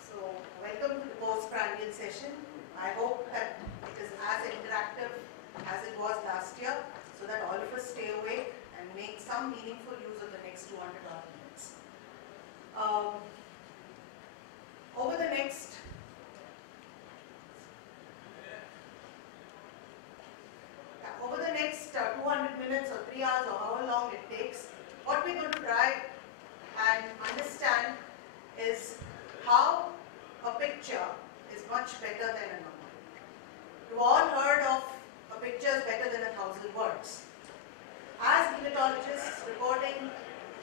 So, welcome to the postprandial session. I hope that it is as interactive as it was last year, so that all of us stay awake and make some meaningful use of the next 200 odd minutes. Over the next 200 minutes or 3 hours or however long it takes, what we're going to try and understand is how a picture is much better than a number. You've all heard of a picture is better than 1,000 words. As hematologists reporting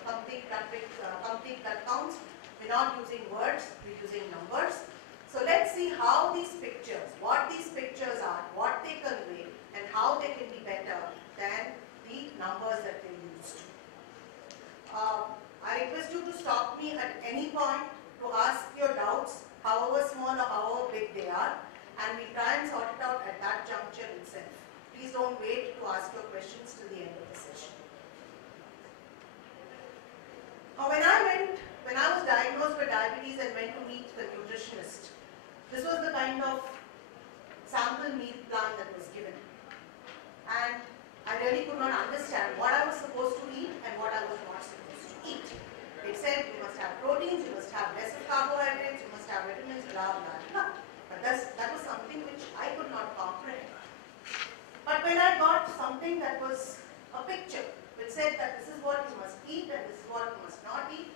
complete blood counts, we're not using words, we're using numbers. So let's see how these pictures, what these pictures are, what they convey, and how they can be better than the numbers that they used. I request you to stop me at any point to ask your doubts, however small or however big they are, and we try and sort it out at that juncture itself. Please don't wait to ask your questions till the end of the session. Now, when I was diagnosed with diabetes and went to meet the nutritionist, this was the kind of sample meal plan that was given. And I really could not understand what I was supposed to eat and what I was not supposed to eat. It said you must have proteins, you must have less of carbohydrates, you must have vitamins, blah, blah, blah. But that was something which I could not comprehend. But when I got something that was a picture, which said that this is what you must eat and this is what you must not eat,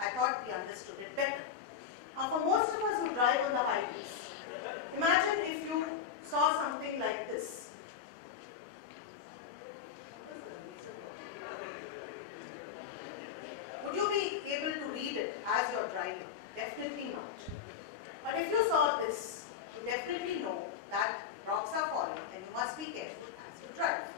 I thought we understood it better. Now, for most of us who drive on the highways, imagine if you saw something like this. Would you be able to read it as you're driving? Definitely not. But if you saw this, you definitely know that rocks are falling and you must be careful as you drive.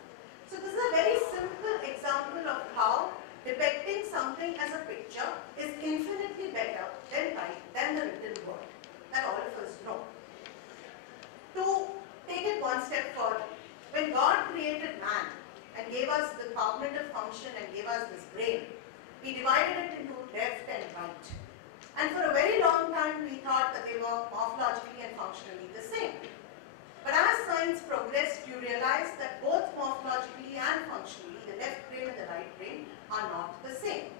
So this is a very simple example of how depicting something as a picture is infinitely better than the written word that all of us know. To take it one step further, when God created man and gave us the cognitive function and gave us this brain, He divided it into left and right. And for a very long time we thought that they were morphologically and functionally the same. But as science progressed, you realize that both morphologically and functionally, the left brain and the right brain are not the same.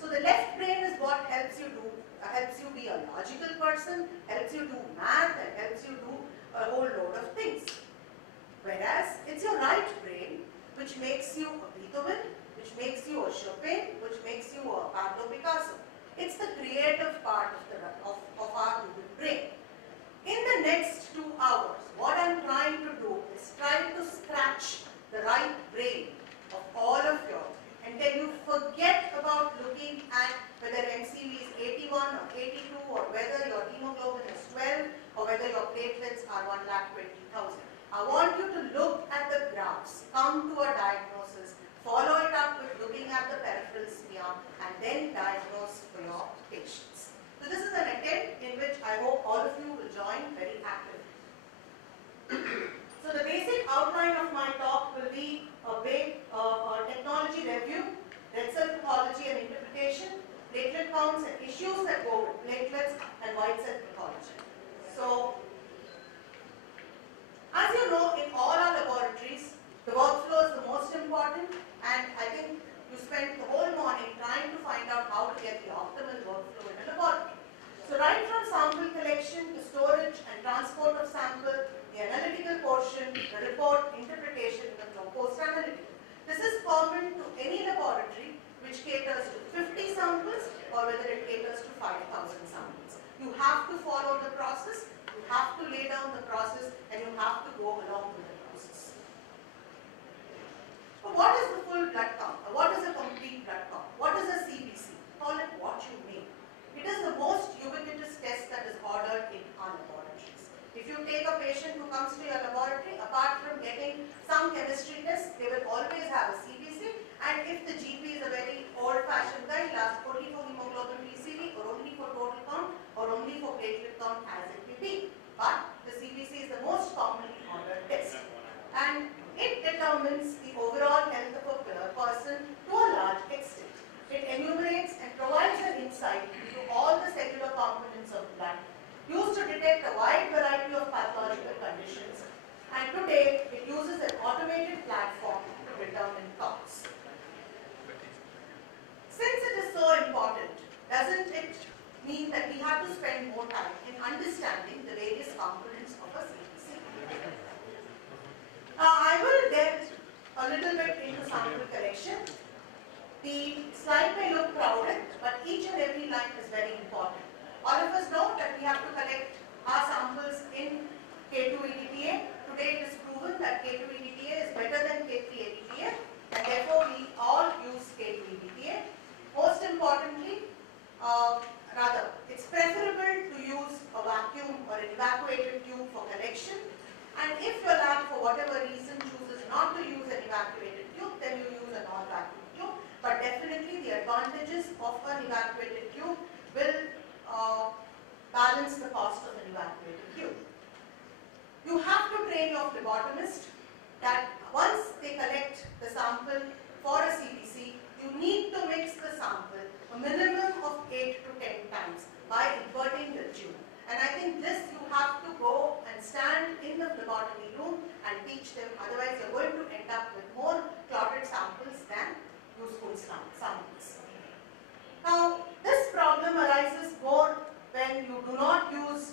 So the left brain is what helps you be a logical person, helps you do math, and helps you do a whole load of things. Whereas it's your right brain which makes you a Beethoven, which makes you a Chopin, which makes you a Pablo Picasso. It's the creative part of our human brain. In the next 2 hours, what I'm trying to do is try to scratch the right brain of all of you and then you forget about looking at whether MCV is 81 or 82 or whether your hemoglobin is 12 or whether your platelets are 1,20,000. I want you to look at the graphs, come to a diagnosis, follow it up with looking at the peripheral smear and then diagnose for your patients. So this is an attempt in which I hope all of you will join very actively. So the basic outline of my talk will be a technology review, red cell pathology and interpretation, platelet counts and issues that go with platelets, and white cell pathology. So, as you know, in all our laboratories, the workflow is the most important, and I think you spent the whole morning trying to find out how to get the optimal workflow in a laboratory. So right from sample collection to storage and transport of sample, the analytical portion, the report, interpretation, and the post-analytical. This is common to any laboratory which caters to 50 samples or whether it caters to 5,000 samples. You have to follow the process, you have to lay down the process, and you have to go along with the process. But what is the full blood count? Or what is a complete blood count? What is a CBC? Call it what you may. It is the most ubiquitous test that is ordered in our laboratories. If you take a patient who comes to your laboratory, apart from getting some chemistry tests, they will always have a CBC, and if the GP is a very old-fashioned guy, he'll ask only for hemoglobin PCV or only for total count or only for platelet count as it may be. But the CBC is the most commonly ordered test. And it determines the overall health of a person to a large extent. It enumerates and provides an And today, it uses an automated platform to determine counts. Since it is so important, doesn't it mean that we have to spend more time in understanding the various components of a CTC? I will delve a little bit into sample collection. The slide may look crowded, but each and every line is very important. All of us know that we have to collect our samples in K2 EDTA. Today it is proven that K2 EDTA is better than K3 EDTA, and therefore we all use K2 EDTA. Most importantly, it's preferable to use a vacuum or an evacuated tube for collection. And if your lab, for whatever reason, chooses not to use an evacuated tube, then you use a non-vacuum tube. But definitely the advantages of an evacuated tube will balance the cost of an evacuated tube. You have to train your phlebotomist that once they collect the sample for a CTC, you need to mix the sample a minimum of 8 to 10 times by inverting the tube. And I think this you have to go and stand in the phlebotomy room and teach them, otherwise you're going to end up with more clotted samples than useful samples. Now, this problem arises more when you do not use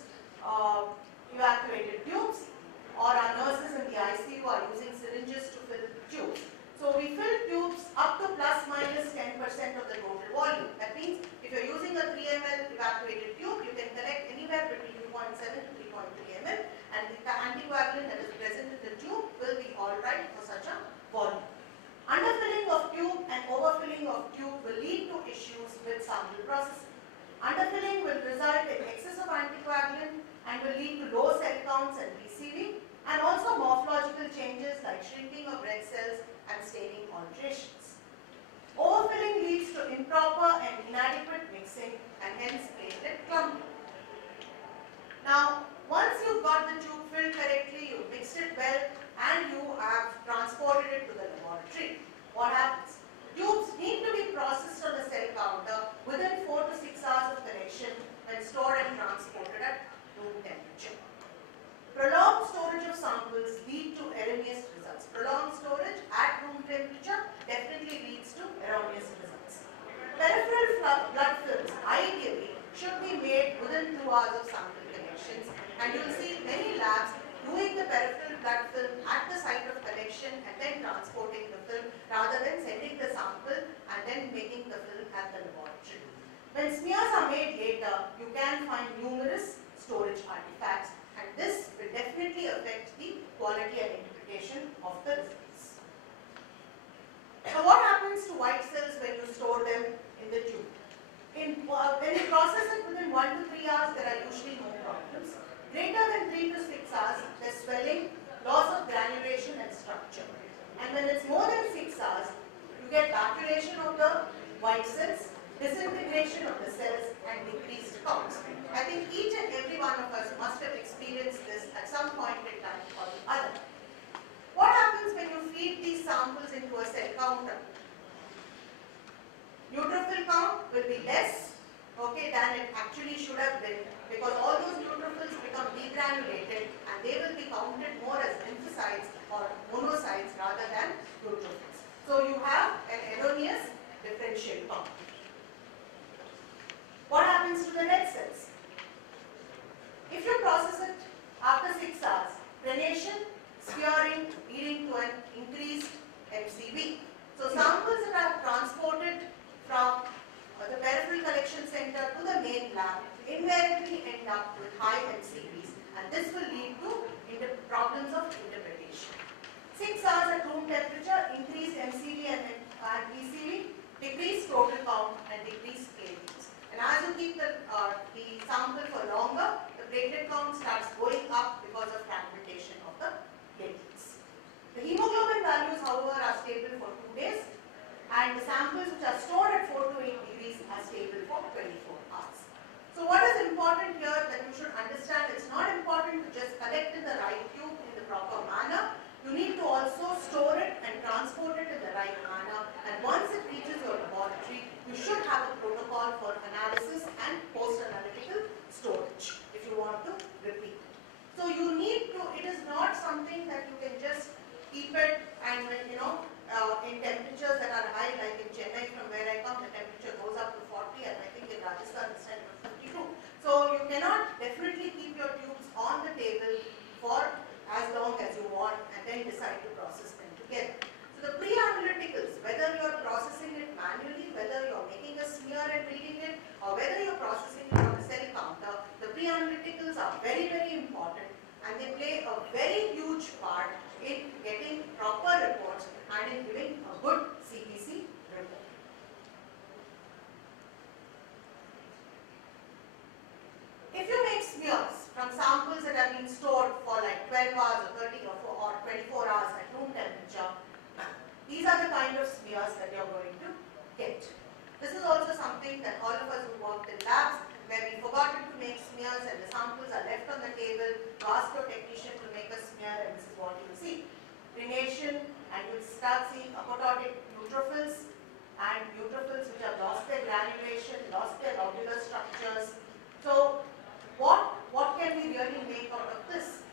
evacuated tubes, or our nurses in the ICU are using syringes to fill tubes. So we fill tubes up to plus minus 10% of the total volume. That means if you're using a 3 ml evacuated tube, you can collect anywhere between 2.7 to 3.3 ml, and the anticoagulant that is present in the tube will be alright for such a volume. Underfilling of tube and overfilling of tube will lead to issues with sample processing. Underfilling will result in excess of anticoagulant and will lead to low cell counts and PCV, and also morphological changes like shrinking of red cells and staining alterations. Overfilling leads to improper and inadequate mixing and hence platelet clumping. Now, once you've got the tube filled correctly, you've mixed it well, and you have transported it to the laboratory, what happens? Tubes need to be processed on the cell counter within 4 to 6 hours of collection when stored and transported at room temperature. Prolonged storage of samples lead to erroneous results. Prolonged storage at room temperature definitely leads to erroneous results. Peripheral blood films ideally should be made within 2 hours of sample collections, and you will see many labs doing the peripheral blood film at the site of collection and then transporting the film rather than sending the sample and then making the film at the laboratory. When smears are made later, you can find numerous storage artifacts, and this will definitely affect the quality and interpretation of the results. So what happens to white cells when you store them in the tube? When you process it within 1 to 3 hours, there are usually no problems. Greater than 3 to 6 hours, there's swelling, loss of granulation and structure. And when it's more than 6 hours, you get vacuolation of the white cells, disintegration of the cells, and decreased counts. I think each and every one of us must have experienced this at some point in time or the other. What happens when you feed these samples into a cell counter? Neutrophil count will be less, than it actually should have been, because all those neutrophils become degranulated and they will be counted more as lymphocytes or monocytes rather than neutrophils. So you have an erroneous differential count. What happens to the red cells? If you process it after 6 hours, prenation, smearing leading to an increased MCV. So samples that are transported from the peripheral collection center to the main lab invariably end up with high MCVs, and this will lead to problems of interpretation. 6 hours at room temperature, increased MCV and PCV, decreased total count and decreased platelets. And as you keep the sample for longer, the platelet count starts going up because of fragmentation of the platelets. The hemoglobin values, however, are stable for 2 days, and the samples which are stored at 4 to 8 degrees are stable for 24 hours. So what is important here that you should understand, it's not important to just collect in the right tube in the proper manner. You need to also store it and transport it in the right manner, and once it reaches your laboratory, you should have a protocol for analysis and post-analytical storage if you want to repeat. So you need to, it is not something that are very, very important, and they play a very huge part in getting proper reports and in giving a good CBC report. If you make smears from samples that have been stored for like 12 hours or 30 or 24 hours at room temperature, these are the kind of smears that you're going to get. This is also something that all of us who worked in labs, where we forgotten to make smears and the samples are left on the table, you ask your technician to make a smear and this is what you will see. Cremation, and you will start seeing apoptotic neutrophils and neutrophils which have lost their granulation, lost their lobular structures. So what can we really make out of this?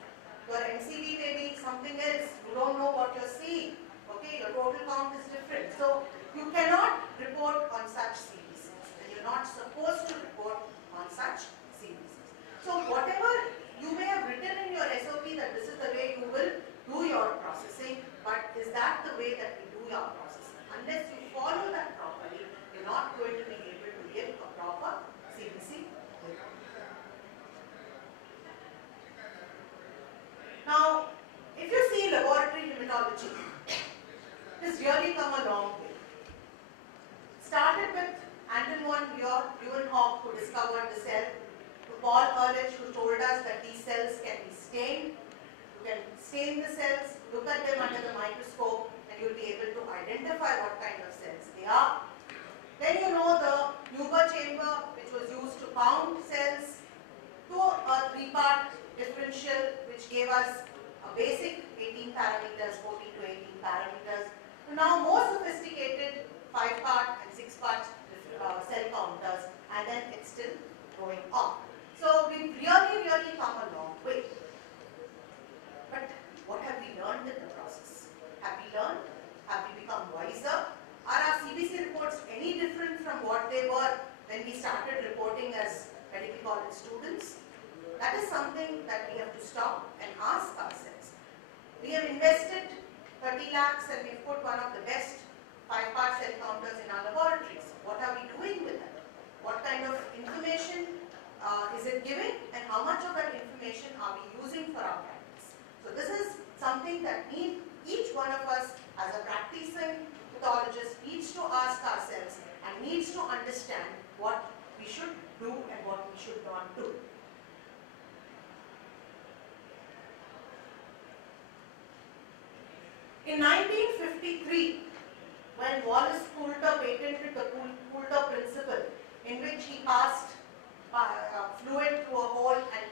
Your MCV may be something else, you don't know what you're seeing. Okay, your total count is different. So you cannot report on such CBCs, and you're not supposed to report on such CBCs. So whatever you may have written in your SOP that this is the way you will do your processing, but is that the way that we do your processing? Unless you follow that properly, you're not going to be able to give a proper CBC report. Now, if you see laboratory hematology, this really come a long way. Started with Anton von Leeuwenhoek, who discovered the cell, to Paul Ehrlich, who told us that these cells can be stained. You can stain the cells, look at them under the microscope, and you'll be able to identify what kind of cells they are. Then you know the Nuber chamber, which was used to count cells, to a 3-part differential, which gave us a basic 18 parameters, 14 to 18 parameters. Now more sophisticated 5-part and 6-part cell counters, and then it's still going on. So we've really come a long way. But what have we learned in the process? Have we learned? Have we become wiser? Are our CBC reports any different from what they were when we started reporting as medical college students? That is something that we have to stop and ask ourselves. We have invested 30 lakhs and we've put one of the best 5-part cell counters in our laboratories. What are we doing with it? What kind of information is it giving, and how much of that information are we using for our practice? So this is something that each one of us as a practicing pathologist needs to ask ourselves and needs to understand what we should do and what we should not do. In 1953, when Wallace Coulter patented the Coulter principle, in which he passed fluid through a hole and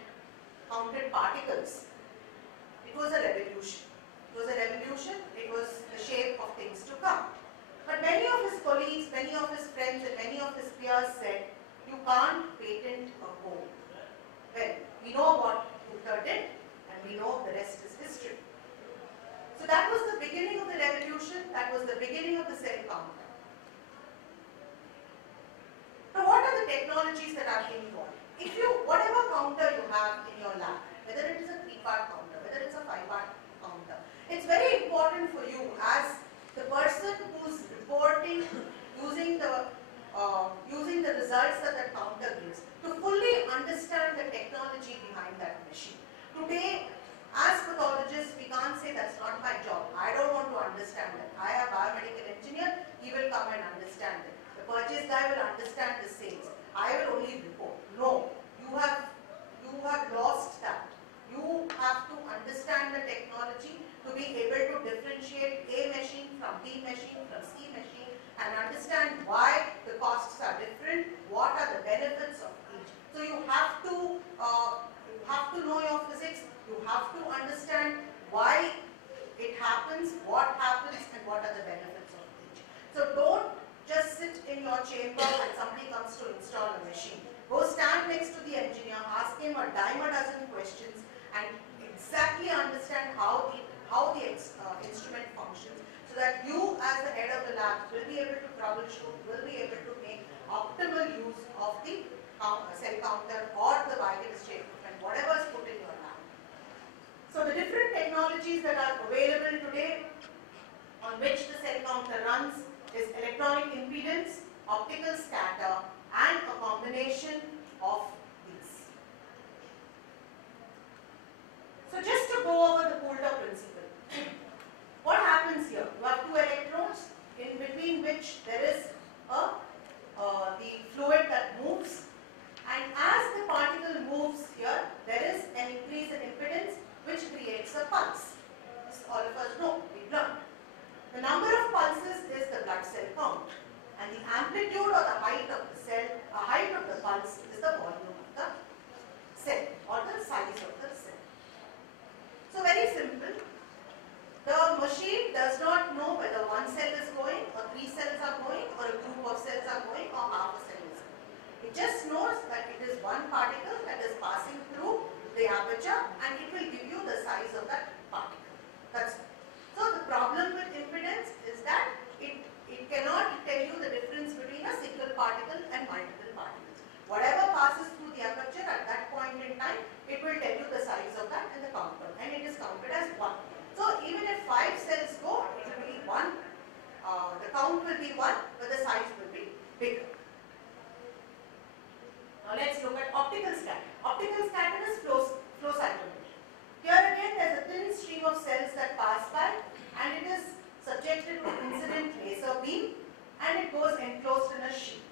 counted particles, it was a revolution. It was a revolution, it was the shape of things to come. But many of his colleagues, many of his friends and many of his peers said, you can't patent a hole. Well, we know what Coulter did and we know the rest is history. So that was the beginning of the revolution, that was the beginning of the cell counter. Now what are the technologies that are involved? Whatever counter you have in your lab, whether it is a 3-part counter, whether it's a 5-part counter, it's very important for you as the person who's reporting using the results that the counter gives to fully understand the technology behind that machine. Today, as pathologists, we can't say that's not my job. I don't want to understand it. I have a biomedical engineer, he will come and understand it. The purchase guy will understand the sales. I will only report. No, you have lost that. You have to understand the technology to be able to differentiate A machine from B machine from C machine and understand why the costs are different, what are the benefits of each. So you have to know your physics. You have to understand why it happens, what happens, and what are the benefits of each. So don't just sit in your chamber when somebody comes to install a machine. Go stand next to the engineer, ask him a dime a dozen questions, and exactly understand how the instrument functions, so that you as the head of the lab will be able to troubleshoot, will be able to make optimal use of the cell counter or the biochemistry equipment, whatever is put in your lab. So the different technologies that are available today on which the cell counter runs is electronic impedance, optical scatter, and a combination of these. Now let's look at optical scatter. Optical scatter is flow cytometry. Here again there is a thin stream of cells that pass by and it is subjected to incident laser beam and it goes enclosed in a sheet.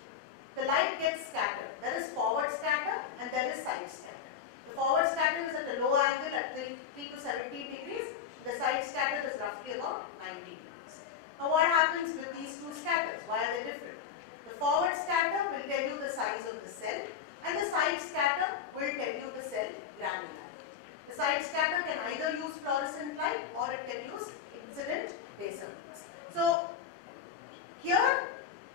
The light gets scattered. There is forward scatter and there is side scatter. The forward scatter is at a low angle at 3 to 17 degrees. The side scatter is roughly about 90 degrees. Now what happens with these two scatters? Why are they different? The forward scatter will tell you the size of the cell and the side scatter will tell you the cell granularity. The side scatter can either use fluorescent light or it can use incident laser beams. So here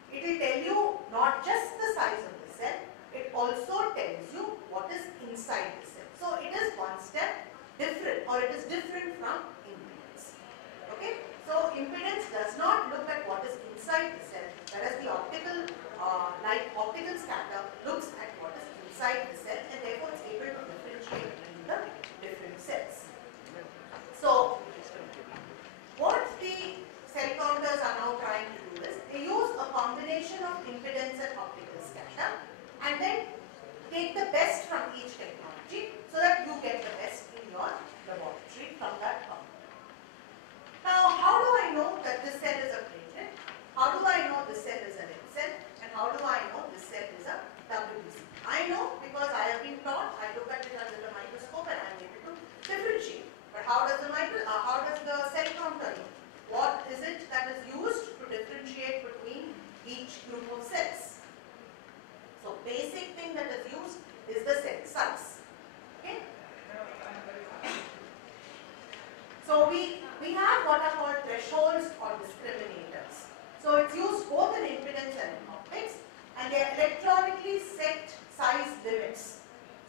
it will tell you not just the size of the cell, it also tells you what is inside the cell. So it is one step different or it is different from impedance. Okay? So impedance does not look at what is inside the cell, whereas the optical scatter looks at what is inside the cell and therefore it's able to differentiate between the different cells. So what the cell counters are now trying to do is they use a combination of impedance and optical scatter and then take the best from each technology so that you get the best in your laboratory from that counter. Now, how do I know that this cell is a platelet? How do I know this cell is a red cell? And how do I know this cell is a WBC? I know because I have been taught, I look at it under the microscope and I am able to differentiate. But how does the cell counter know? What is it that is used to differentiate between each group of cells? So basic thing that is used is the cell size. Okay? So we have what are called thresholds or discriminators. So it's used both in impedance and in optics and they are electronically set size limits.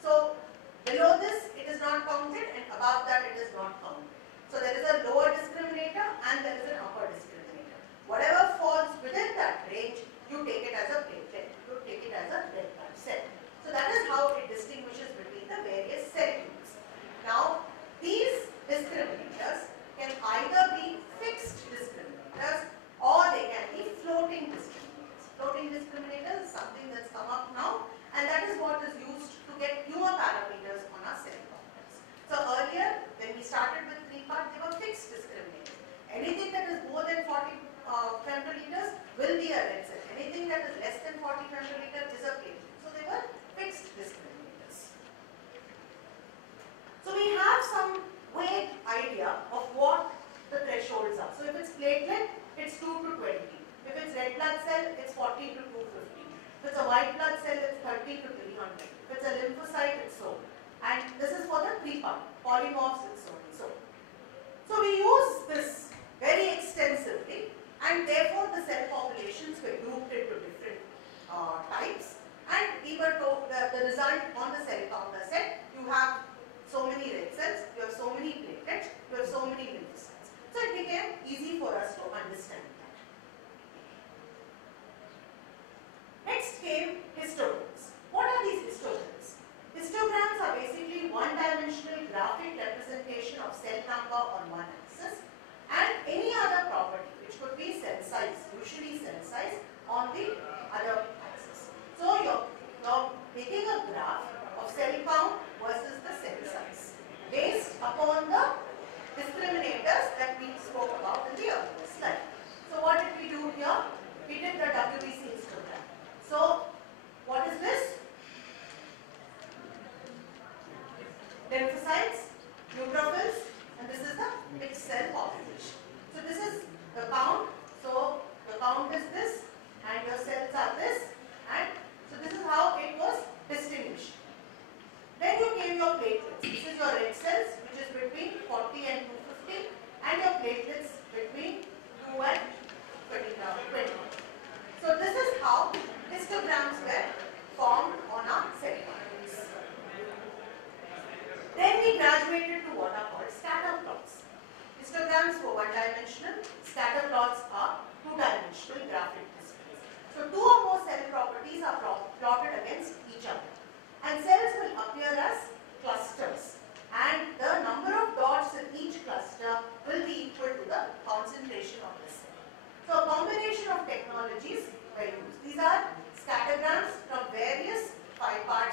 So below this it is not counted and above that it is not counted. So there is a lower discriminator and there is an upper discriminator. Whatever falls within that range, you take it as a platelet, you take it as a red blood cell. So that is how it distinguishes between the various cell groups. Now, these discriminators can either be fixed discriminators or they can be floating discriminators. Floating discriminators is something that's come up now and that is what is used to get newer parameters on our cell counters. So earlier, when we started with 3-part, they were fixed discriminators. Anything that is more than 40 femtoliters will be a red cell. Anything that is less than 40 femtoliters is a platelet. So they were fixed discriminators. So we have some vague idea of what the thresholds are. So if it's platelet, it's 2 to 20. If it's red blood cell, it's 40 to 250. If it's a white blood cell, it's 30 to 300. If it's a lymphocyte, it's so. And this is for the 3-part. Polymorphs, it's so and so. So we use this very extensively and therefore the cell populations were grouped into different types and we were told the result on the cell counter set, you have so many red cells, you have so many platelets, you have so many lymphocytes. So it became easy for us to understand that. Next came histograms. What are these histograms? Histograms are basically one-dimensional graphic representation of cell number on one axis and any other property which could be cell size, usually cell size on the other axis. So you're making a graph of cell count versus the cell size based upon the discriminators that we spoke about in the earlier slide. So what did we do here? We did the WBC histogram. So what is this? Lymphocytes, neutrophils, and this is the mixed cell population. So this is the count. So the count is this, and your cells are this, and so this is how it was distinguished. Then you came your platelets. This is your red cells, which is between 40 and 250, and your platelets between 2 and 20. So this is how histograms were formed on our cell counters. Then we graduated to what are called scatter plots. Histograms were one-dimensional, scatter plots are two-dimensional graphic displays. So two or more cell properties are plotted against each other. And cells will appear as clusters. And the number of dots in each cluster will be equal to the concentration of the cell. So a combination of technologies were used. These are scattergrams from various 5-part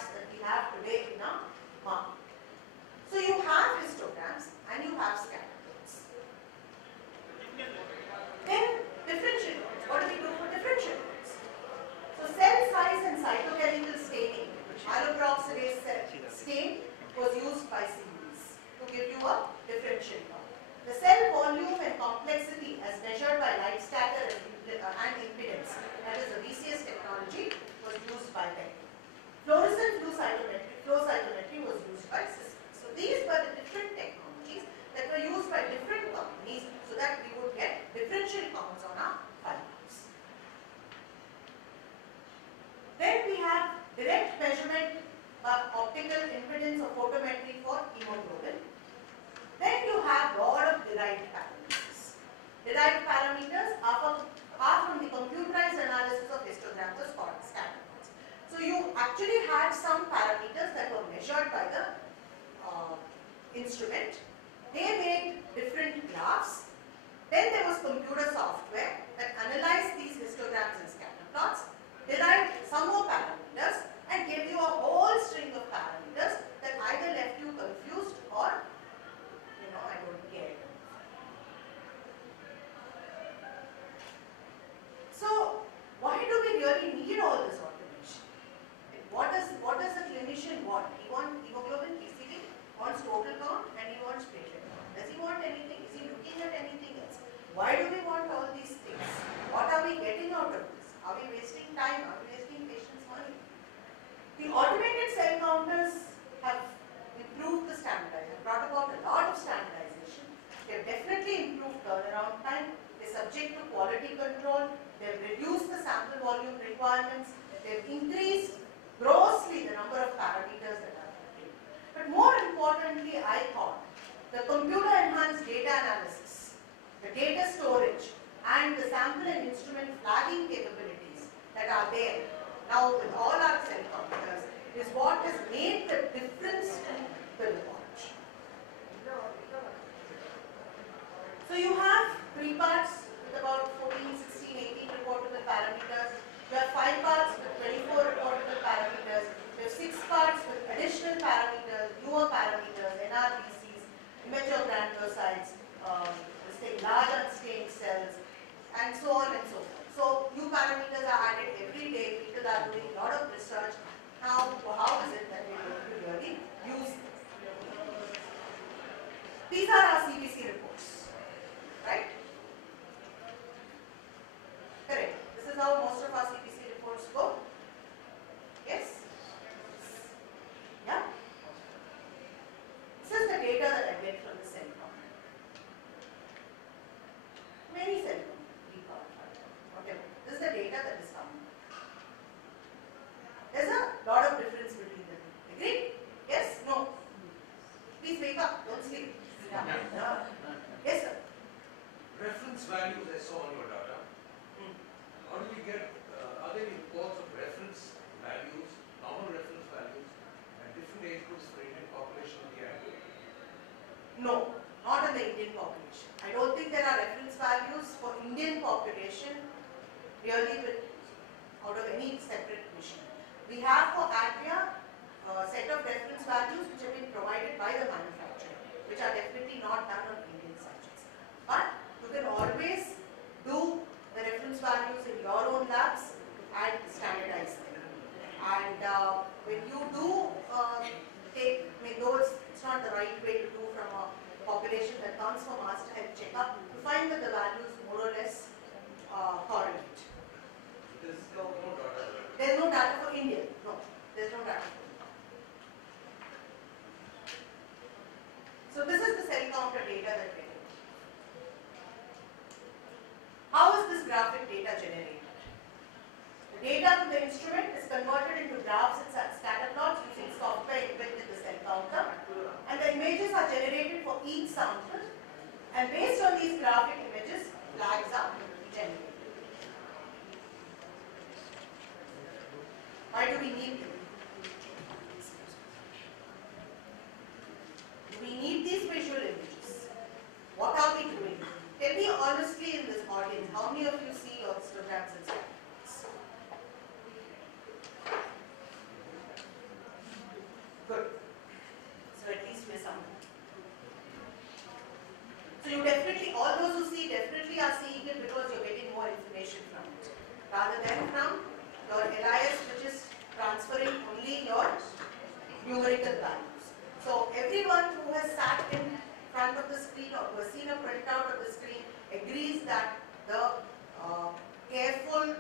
of photometry for hemoglobin. Then you have a lot of derived parameters. Derived parameters are from the computerized analysis of histograms or scatter plots. So you actually had some parameters that were measured by the instrument. They made different graphs. Then there was computer software that analyzed these histograms and scatter plots, derived some more parameters, and gave you a whole string of parameters that either left you confused or, I don't care. So, why do we really need all this automation? What does a clinician want? He wants hemoglobin, PCV, wants total count, and he wants platelet count. Does he want anything? Is he looking at anything else? Why do we want all these things? What are we getting out of this? Are we wasting time? Are we wasting patients' money? The automated cell counters have improved the standardization, brought about a lot of standardization. They have definitely improved turnaround time. They're subject to quality control. They have reduced the sample volume requirements. They have increased grossly the number of parameters that are obtained. But more importantly, I thought the computer-enhanced data analysis, the data storage, and the sample and instrument flagging capabilities that are there now with all our cell counters is what has made the difference in the report. So you have 3 parts with about 14, 16, 18 reportable parameters. You have 5 parts with 24 reportable parameters. You have 6 parts with additional parameters, newer parameters, NRBCs, immature granulocytes, large unstained cells, and so on and so forth. So new parameters are added every day. People are doing a lot of research. Now, how is it that we are going to really use them? These are our CBC reports, right? Correct. This is how most of our CBC reports go. Yes? Yeah? This is the data that I get from the cell count. Many cell count, whatever. This is the data that is coming. There's a lot of difference between them. Agree? Yes? No? Please wake up. Don't sleep. Yeah. Yes, sir. Reference values I saw on your data. How do we get, are there any reports of reference values, normal reference values, and different age groups for Indian population on the annual? No, not in the Indian population. I don't think there are reference values for Indian population really out of any separate machine. We have for Appi a set of reference values which have been provided by the manufacturer, which are definitely not done on Indian subjects. But you can always do the reference values in your own labs and standardize them. And when you do though it's not the right way to do from a population that comes from us to health checkup, to find that the values more or less correlate. There's no data. There's no data for India. No, there's no data for India. So this is the cell counter data that we get. How is this graphic data generated? The data from the instrument is converted into graphs and scatter plots using software embedded in the cell counter, and the images are generated for each sample, and based on these graphic images, flags are generated. Why do we need them? Do we need these visual images? What are we doing? Tell me honestly in this audience, how many of you see your histograms and scatter plots? Good. So at least we're some. So you definitely, all those who see definitely are seeing it because you're getting more information from it, rather than from your LIS, which is transferring only your numerical values. So everyone who has sat in front of the screen or who has seen a printout of the screen agrees that the careful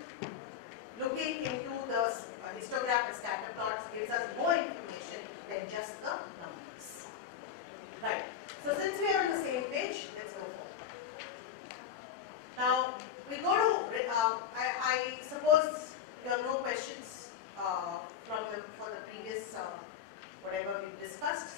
looking into the histogram and scatter plots gives us more information than just the numbers. Right. So since we are on the same page, let's go forward. Now we go to, I suppose there are no questions for the previous whatever we've discussed.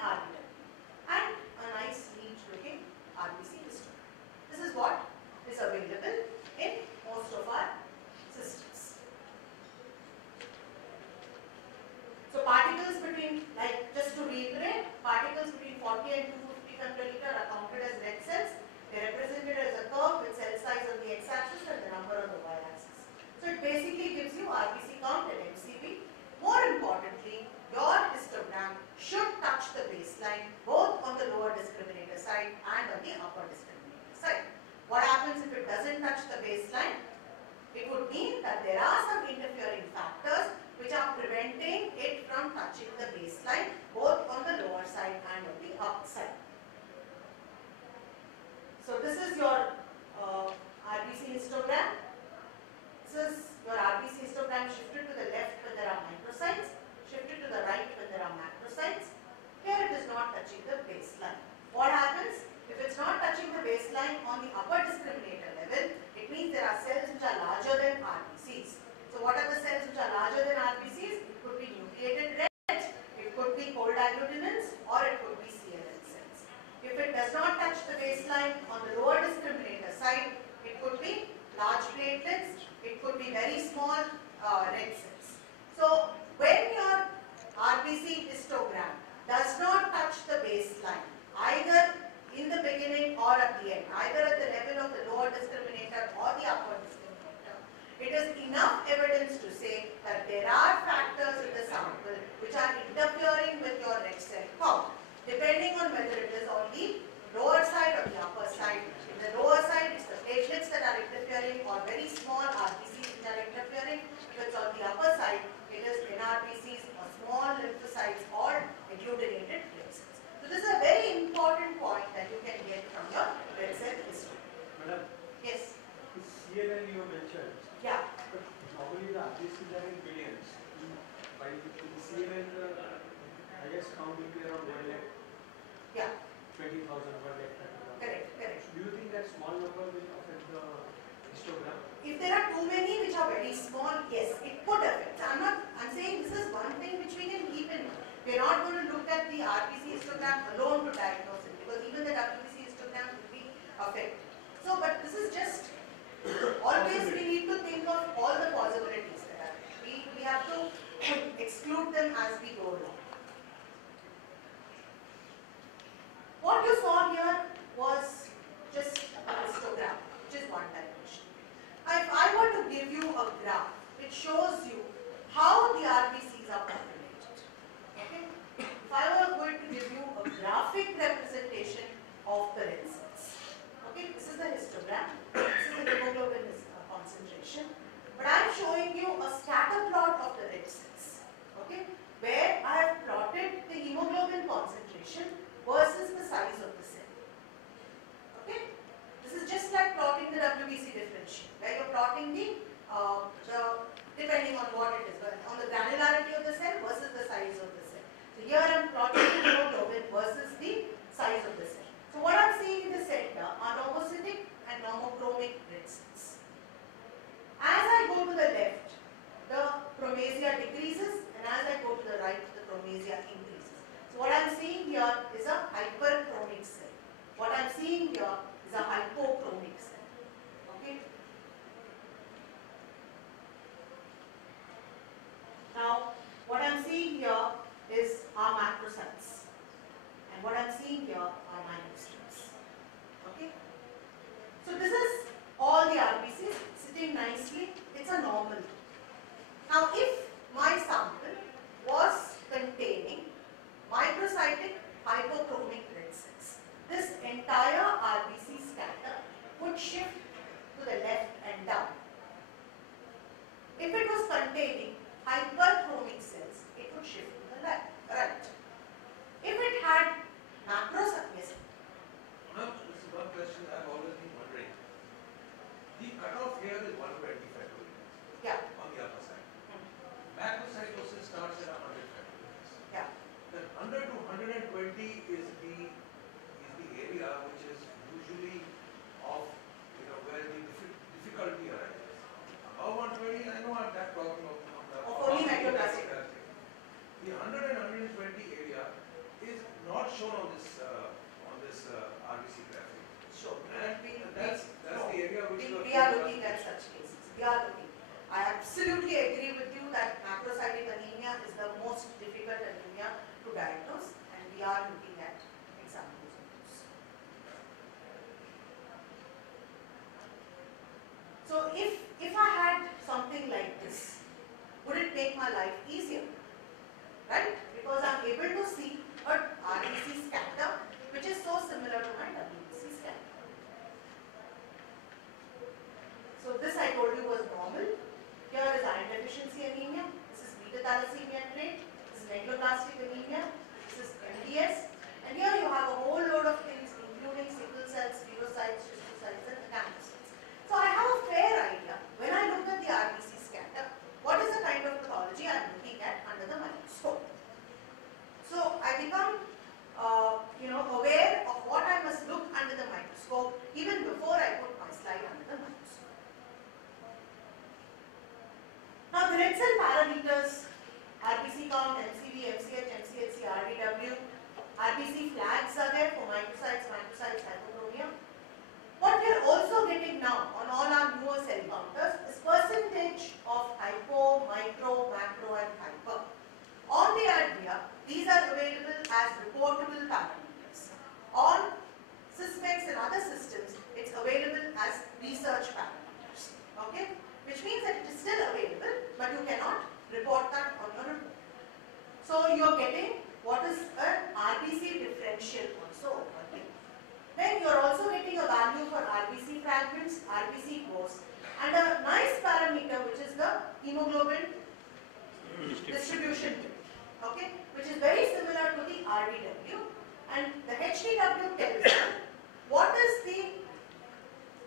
RBW, and a nice neat looking RBC histogram. This is what is available in most of our systems. So particles between, like just to reiterate, particles between 40 and 250 femtoliter are counted as red cells. They are represented as a curve with cell size on the x-axis and the number on the y-axis. So it basically gives you RBC count and MCV. More importantly, your histogram should touch the baseline both on the lower discriminator side and on the upper discriminator side. What happens if it doesn't touch the baseline? It would mean that there are some interfering factors which are preventing it from touching the baseline both on the lower side and on the upper side. So this is your RBC histogram. This is your RBC histogram shifted to the left when there are microcytes, shifted to the right when there are macrocytes. Here it is not touching the baseline. What happens? If it's not touching the baseline on the upper discriminator level, it means there are cells which are larger than RBCs. So what are the cells which are larger than RBCs? It could be nucleated reds, it could be cold agglutinins, or it could be CLL cells. If it does not touch the baseline on the lower discriminator side, it could be large platelets, it could be very small red cells. So when your RBC histogram does not touch the baseline, either in the beginning or at the end, either at the level of the lower discriminator or the upper discriminator, it is enough evidence to say that there are factors in the sample which are interfering with your red cell count, depending on whether it is on the lower side or the upper side. In the lower side, it's the platelets that are interfering, or very small RBCs which are interfering. If it's on the upper side, it is NRBCs or small lymphocytes or agglutinated red cells. So this is a very important point that you can get from your red cell history. Madam, yes. the CLL you mentioned. Yeah. But normally the RBCs are in billions. By the CLL, I guess count will be around 1 lakh. Yeah. 20,000, 1 lakh 30,000. Correct. Correct. Do you think that small number will affect the histogram? If there are too many which are very small, yes, it could affect. I'm saying this is one thing which we can keep in mind. We are not going to look at the RBC histogram alone to diagnose it, because even the WBC histogram will be affected. So, but this is just always we need to think of all the possibilities that are there. We have to exclude them as we go along. What you saw here was just a histogram, which is one dimension. If I were to give you a graph, it shows you how the RBCs are populated. Okay? If I were going to give you a graphic representation of the red cells. Okay, this is the histogram. This is the hemoglobin concentration. But I am showing you a scatter plot of the red cells. Okay, where I have plotted the hemoglobin concentration versus the size of the cell. Okay, this is just like plotting the WBC differential, where you're plotting the depending on what it is, but on the granularity of the cell versus the size of the cell. So here I am plotting the hemoglobin versus the size of the cell. So what I am seeing in the center are normocytic and normochromic red cells. As I go to the left, the chromasia decreases, and as I go to the right, the chromasia increases. So what I am seeing here is a hyperchromic cell. What I am seeing here is a hypochromic cell. Okay. Now, what I am seeing here is our macrocytes, and what I am seeing here are myelocytes. Okay. So this is all the RBCs sitting nicely. It's a normal. Now, if my sample was containing microcytic hypochromic right? Because I'm able to see a RBC scatter which is so similar to my WBC scatter. So this I told you was normal. Here is iron deficiency anemia. This is beta thalassemia trait. This is megaloblastic anemia. This is MDS. And here you have a whole load of things including sickle cells, spherocytes, schistocytes and acanthocytes. So I have a fair idea when I look at the RBC scatter, what is the kind of pathology I am looking at under the microscope. So I become aware of what I must look under the microscope even before I put my slide under the microscope. Now the red cell parameters, RBC count, MCV, MCH, MCHC, RDW, RBC flags are there for microcytes, hypochromia. What we are also getting now on all our newer cell counters is percentage of hypo, micro, macro and hyper. On the ADVIA, these are available as reportable parameters. On Sysmex and other systems, it's available as research parameters. Okay? Which means that it is still available, but you cannot report that on your report. So you are getting what is an RBC differential also. Okay? Then you are also getting a value for RBC fragments, RBC cores, and a nice parameter which is the hemoglobin distribution, okay, which is very similar to the RDW, and the HDW tells you what is the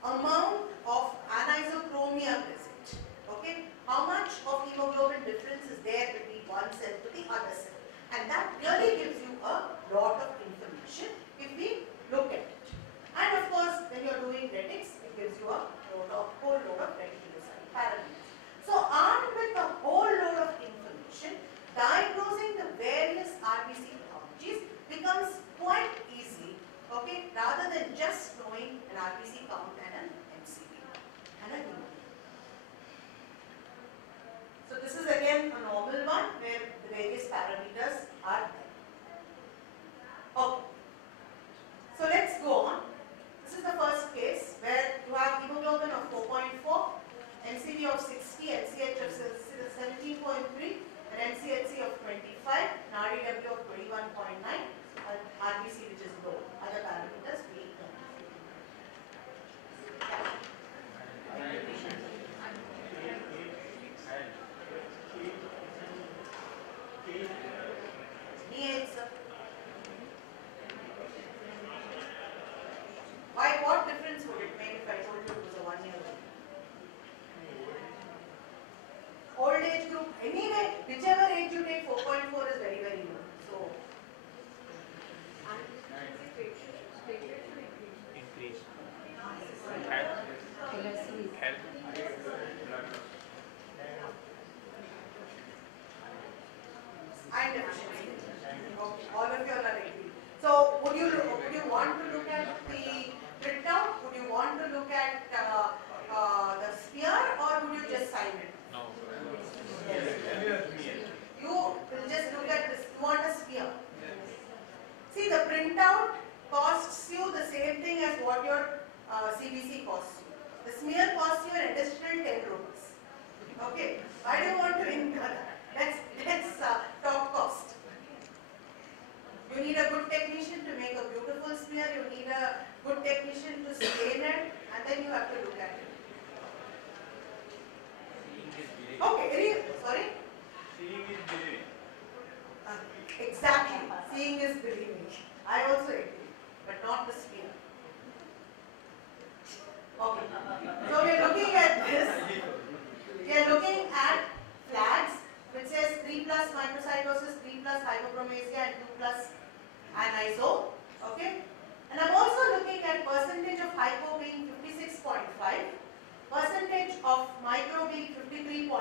amount of anisochromia present, okay, how much of hemoglobin difference is there between one cell to the other cell, and that really gives you a lot of information if we look at it. And of course, when you are doing retics, it gives you a whole load of reticulocyte parameters. So armed with a whole load of information, diagnosing the various RBC pathologies becomes quite easy, okay, rather than just knowing an RBC count and an MCV and a hemoglobin. So this is again a normal one where the various parameters are there. Okay. So let's go on. This is the first case where you have hemoglobin of 4.4, MCV of 60, LCH of 17.3, and MCHC of 25, and RDW of 21.9, and RBC which is low. Other parameters being Why? What difference would it make if I told you it was a 1 year old? Old age group, anyway, whichever age you take, 4.4 is very, very low. So, increase. and deficiency. Okay, all of you are agree. So, would you want to look at the printout? Would you want to look at the sphere, or would you just sign it? No. Yes. You will just look at this. You want a sphere. See, the printout costs you the same thing as what your CBC costs you. The smear costs you an additional 10 rupees. Okay. Why do you want to incur that? Let's talk cost. You need a good technician to make a beautiful smear. You need a good technician to stain it, and then you have to look at it. Okay, sorry? Seeing is believing. Exactly. Seeing is believing. I also agree, but not the smear. Okay. So we are looking at this. We are looking at flags which says 3 plus microcytosis, 3 plus hypochromasia, and 2 plus aniso. Okay. And I'm also looking at percentage of hypo being 56.5, percentage of micro being 53.4,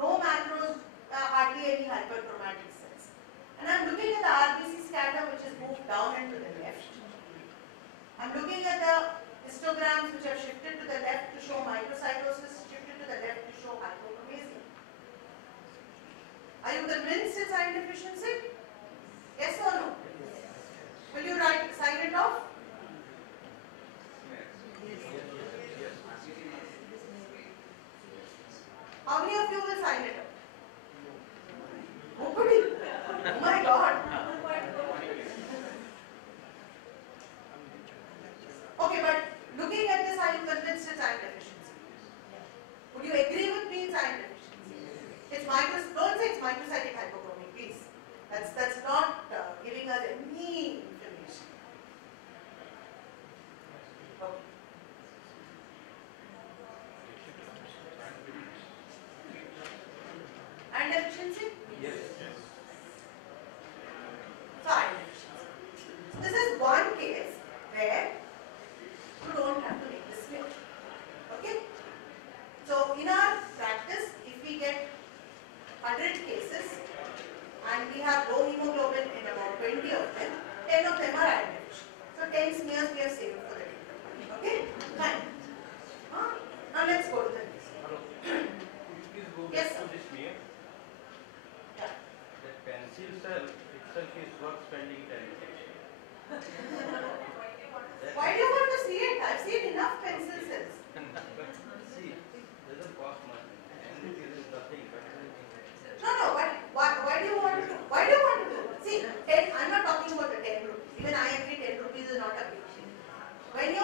no macros, hardly any hyperchromatic cells. And I'm looking at the RBC scatter which is moved down and to the left. I'm looking at the histograms which have shifted to the left to show microcytosis, shifted to the left to show hypochromasia. Are you convinced it's iron deficiency? Yes or no? Will you sign it off? How many of you will sign it off? Nobody. don't say it's microcytic hypochromic, please. That's not giving us any information. Okay. And efficiency? Yes. So, iron efficiency. So, this is one case where you don't have to make this clear. Okay? So, in our practice, if we get 100 cases and we have low hemoglobin in about 20 of them, 10 of them are iron deficient. So 10 smears we have saved for the day. Okay? Fine. Now let's go to the next. Hello. Please go Yes, back sir. to this smear. Yeah. That pencil cell itself is worth spending 10 minutes. Why do you want to see it? I've seen enough pencil cells. See, doesn't cost much. And it is nothing. No, but why do you want to do? Why do you want to do? See, 10, I'm not talking about the 10 rupees. Even I agree 10 rupees is not a big thing. When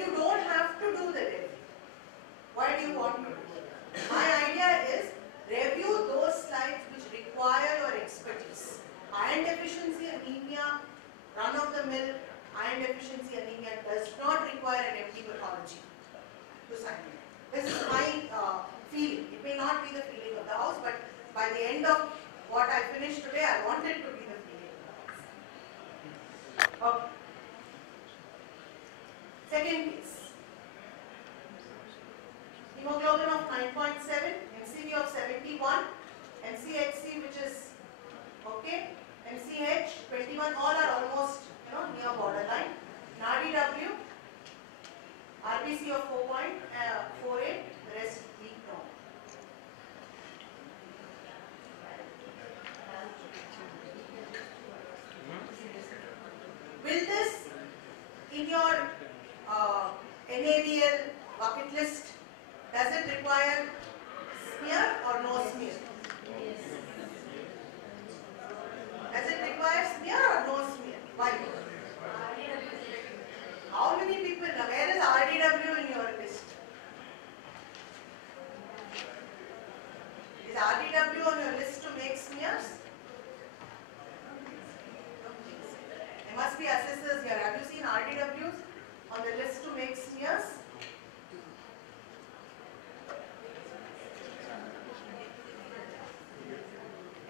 you don't have to do the review, why do you want to do it? My idea is review those slides which require your expertise. Iron deficiency anemia, run of the mill, iron deficiency anemia does not require an MD pathology to sign it. This is my feeling. It may not be the feeling of the house, but by the end of what I finished today, I want it to be the feeling of the house. Okay. Second case. Hemoglobin of 9.7, MCV of 71, MCHC which is okay, MCH 21, all are almost near borderline. RDW, RBC of 4.48, the rest weak normal. Will this in your NABL bucket list, does it require smear or no smear? Does it require smear or no smear? Why? How many people know? Where is RDW in your list? Is RDW on your list to make smears? There must be assessors here. Have you seen RDWs on the list to make smears?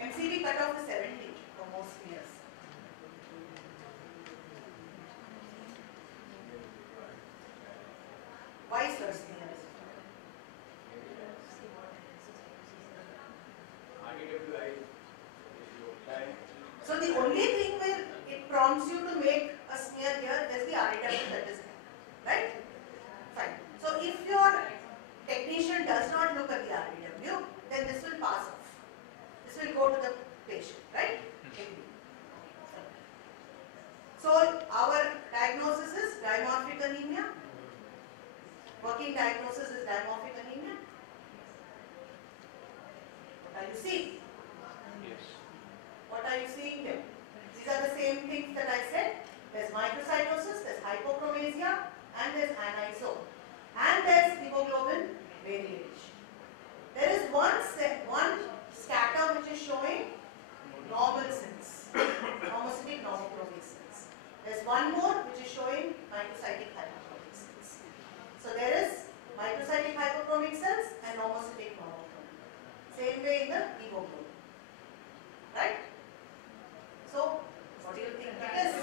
MCV cutoff is 70 for most smears. Why sir smears? So the only thing where it prompts you to make a smear here is the RDW that is there, right? Fine. So if your technician does not look at the RDW, then this will pass off. This will go to the patient, right? So our diagnosis is dimorphic anemia. Working diagnosis is dimorphic anemia. What are you seeing? Yes. What are you seeing here? These are the same things that I said. There's microcytosis, there's hypochromasia, and there's anisome. And there's hemoglobin variation. There is one scatter which is showing normal cells, normocytic normochromic cells. There's one more which is showing microcytic hypochromic cells. So there is microcytic hypochromic cells and normocytic normochromic. Same way in the hemoglobin. Right? So, what do you think it is?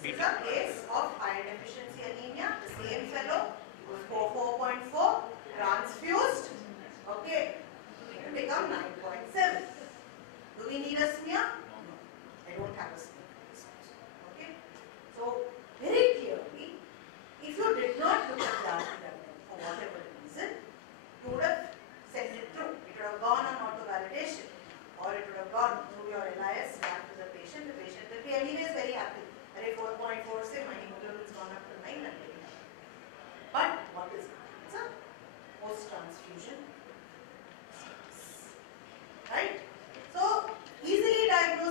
This is a case of iron deficiency anemia. The same fellow was 4.4, transfused. Okay, to become 9.7. Do we need a smear? No. I don't have a smear. Okay. So, very clearly, if you did not look at the RDW for whatever reason, you would have sent it through. It would have gone on auto-validation, or it would have gone through your LIS back to the patient. The patient will be anyways very happy. Array 4.4, say my hemoglobin has gone up to 9, I'm very happy. But what is it? It's a post-transfusion. Right? So, easily diagnosed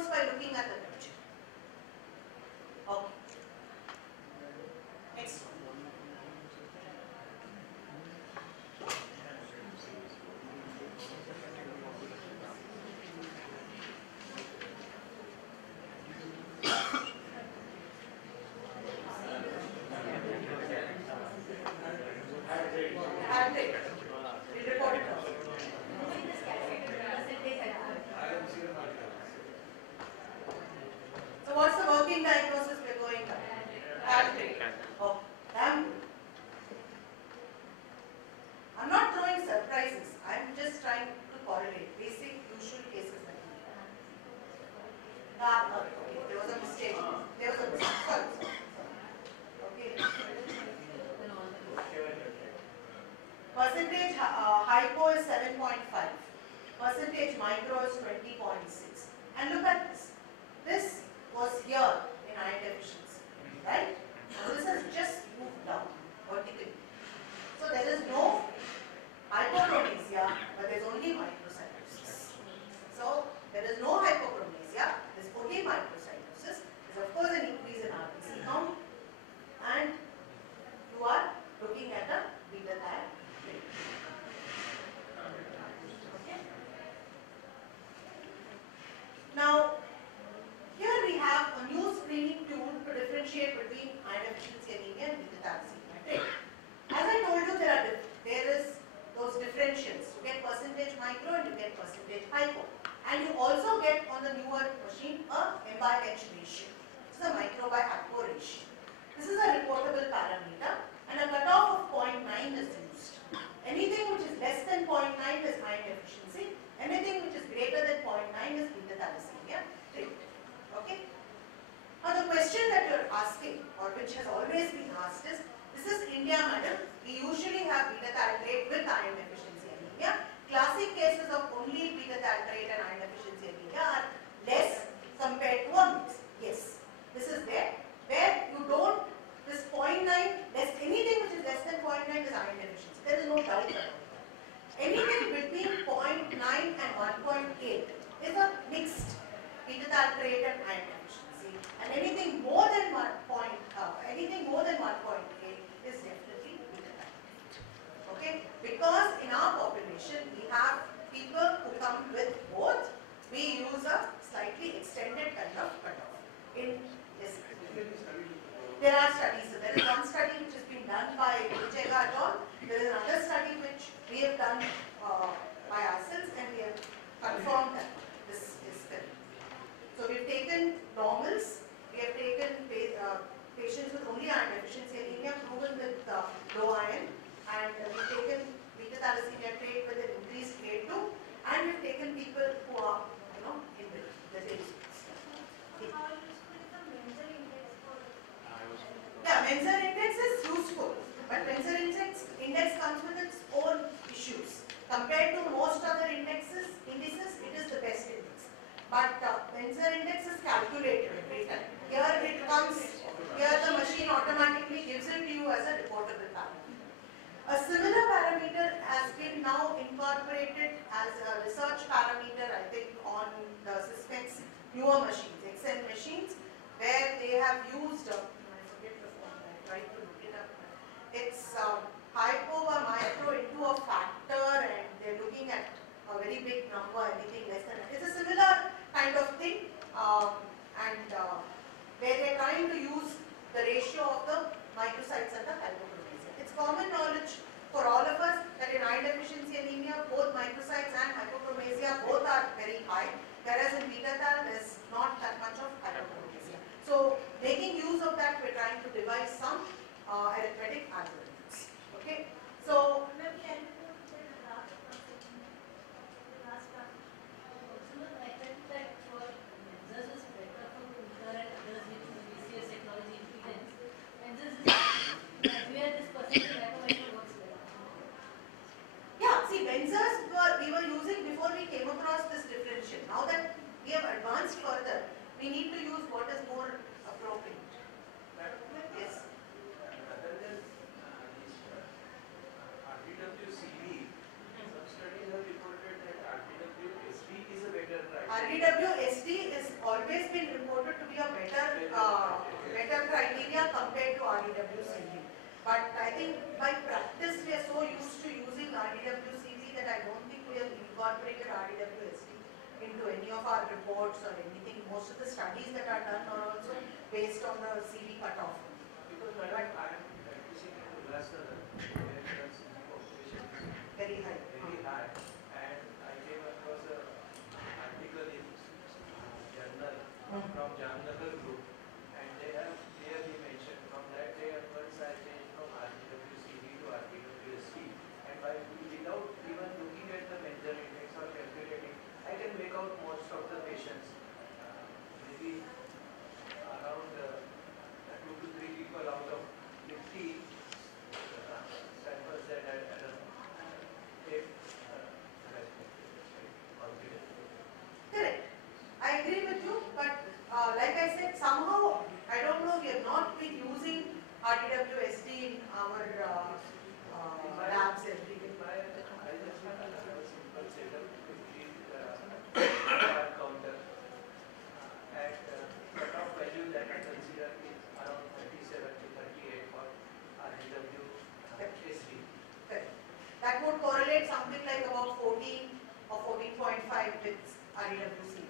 Okay, there was a mistake. There was a mistake. Sorry. Okay. Percentage hypo is 7.5. Percentage micro is 20.6. And look at this. This was here in iron deficiency, right? Now this has just moved down vertically. So there is no hypochromasia, but there is only microcytosis. So there is no hypochromasia, there is only microcytosis. There is of course an increase in RBC count, and you are looking at a beta thalassemia. Okay. Now, here we have a new screening tool to differentiate between iron deficiency anemia and beta thalassemia. Right? As I told you, there is those differentials. You get percentage micro and you get percentage hypo. And you also get on the newer machine a M/H ratio. This is a micro by hypo ratio. This is a reportable parameter and a cutoff of 0.9 is used. Anything which is less than 0.9 is iron deficiency. Anything which is greater than 0.9 is beta thalassemia. Okay? Now the question that you are asking, or which has always been asked, is this is India, madam. We usually have beta thalassemia with iron deficiency anemia. Classic cases of only beta thalassemia and iron deficiency anemia are less compared to a mix. Yes, this is there. Where you don't, this 0.9, less anything which is less than 0.9 is iron deficiency. There is no doubt about it. Anything between 0.9 and 1.8 is a mixed beta thalassemia and iron deficiency, and anything more than 1.8 is definitely beta thalassemia. Okay, because in our population we have people who come with both. We use a slightly extended kind of cutoff. In yes, there are studies. So there is one study which has been done by Chega et al. There is another study which we have done by ourselves, and we have confirmed that this is correct. So we have taken normals, we have taken patients with only iron deficiency anemia proven with low iron, and we have taken beta thalassemia trait with an increased grade 2, and we have taken people who are, in the days. Yeah, Menzer index is useful, but Menzer index comes with its own issues. Compared to most other indices, it is the best index. But Menzer index is calculated every time. Here it comes, here the machine automatically gives it to you as a reportable parameter. A similar parameter has been now incorporated as a research parameter, I think, on the Sysmex newer machines, XN machines, where they have used, I forget the form, I tried to look it up. It's hypo or micro into a factor, and they're looking at a very big number, anything less than that. It's a similar kind of thing, where they're trying to use the ratio of the microcytes and the hypochromasia. It's common knowledge for all of us that in iron deficiency anemia, both microcytes and hypochromasia both are very high, whereas in beta thal there's not that much of hypochromasia. So making use of that, we're trying to devise some arithmetic algorithms. Okay, so yeah, see, benzers we were using before we came across this differential. Now that we have advanced further, we need to use what is more appropriate. Yes. Rather than this RDWCV, some studies have reported that RDWSD is a better criteria. RDWSD has always been reported to be a better criteria compared to RDWCV. But I think by practice we are so used to using RDWCV that I don't think we have incorporated RDWSD into any of our reports or anything. Most of the studies that are done are also based on the CV cutoff. Because I am practicing in Nebraska, where the CV population is Very high. and I came across an article in journal from Jamnagar group, and they have clearly mentioned from that day onwards I changed from RDWCV to RDWSD, and without even looking at the Menzer index or calculating, I can make out most of the patients with RDWSD in our labs every day. I just have a simple setup to read the card counter at cutoff value that I consider is around 37 to 38 for RDW SD. That would correlate something like about 14 or 14.5 with RDWC.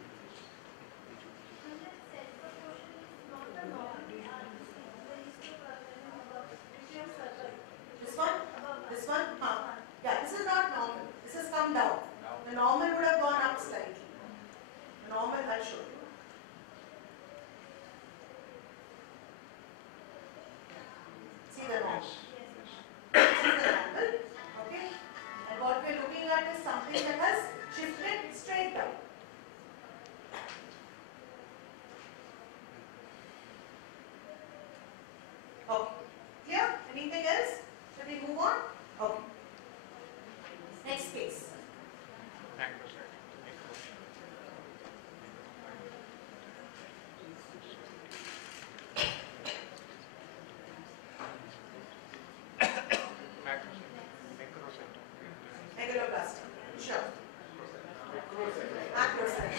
This one? Yeah, this is not normal. This has come down. The normal would have gone up slightly. The normal, I'll show you. See the normal. This is the normal. Okay? And what we're looking at is something that has shifted straight down. Okay. Clear? Anything else? Should we move on? Okay. Next case. Megaloblastic. Sure. Macrocyte.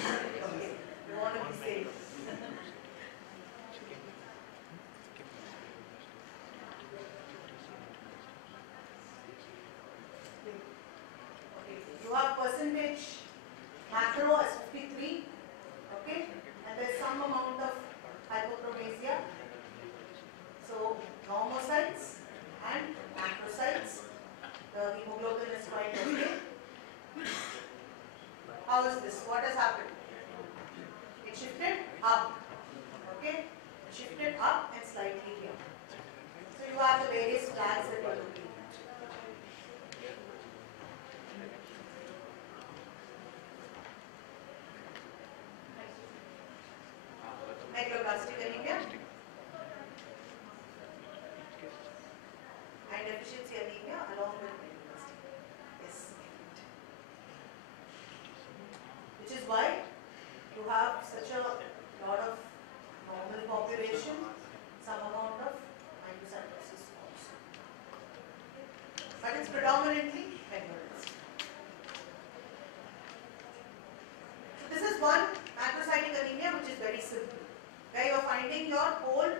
Okay. You want to be safe. Okay. You have percentage macro as 53. Okay. And there's some amount of hypochromasia. So normocytes and macrocytes. The hemoglobin is quite okay. How is this? What has happened? It shifted up. Okay? It shifted up and slightly here. So you have the various flags that you're looking at. Megaloblastic anemia and deficiency anemia along with megaloblastic. Yes. Which is why you have such a lot of normal population, some amount of microcytosis also. But it's predominantly megaloblastic. So this is one macrocytic anemia which is very simple, where you are finding your whole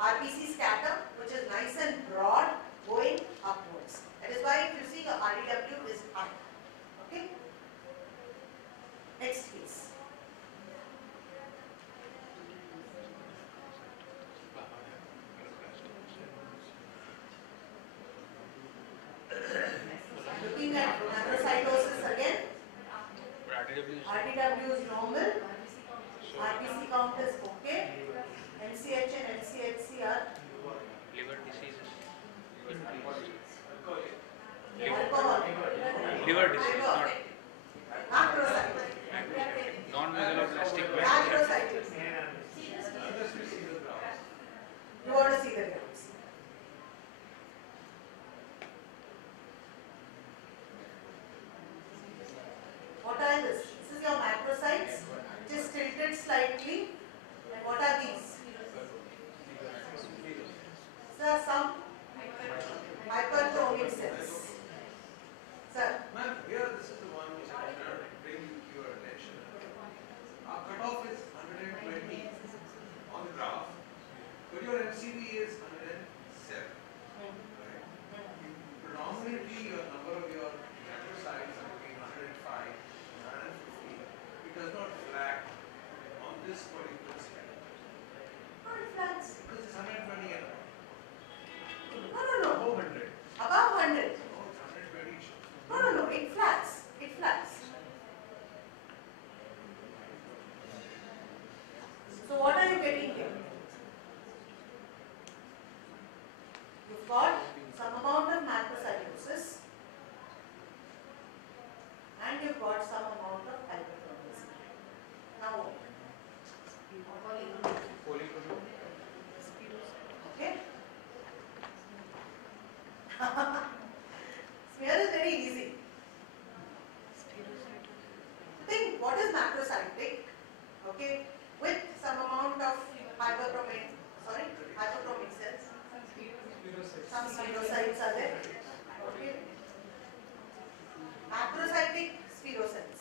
RBC scatter, which is nice and broad, going upwards. That is why if you see the RDW is high. Okay? Next case. Looking at macrocytosis again. RDW is normal. RBC count is okay. MCH and LCHC are Liver diseases. alcohol. Liver disease, not Macrocyte. non-megaloblastic. Macrocytosis. You want to see the graphs. What are this? This is your macrocytes, which is tilted slightly. And what are these? These are some hyperchromic cells. Sir, Ma'am, here this is the one which I want to bring to your attention. Our cutoff is 120 on the graph, but your MCV is 107. Right? Predominantly, your number of your macrocytes are between 105 and 150. It does not flag on this particular scale. how it flags? This is 120 and above. No. Above 100. Above 100. No, it's 120. No. It flags. It flags. So what are you getting here? You've got some amount of macrocytosis and you've got some amount of hyperchromasia. Now what? Okay? Smear is very easy. Think what is macrocytic? Okay, with some amount of hyperchromic cells. spherocytes are there. Okay. Macrocytic spherocytes.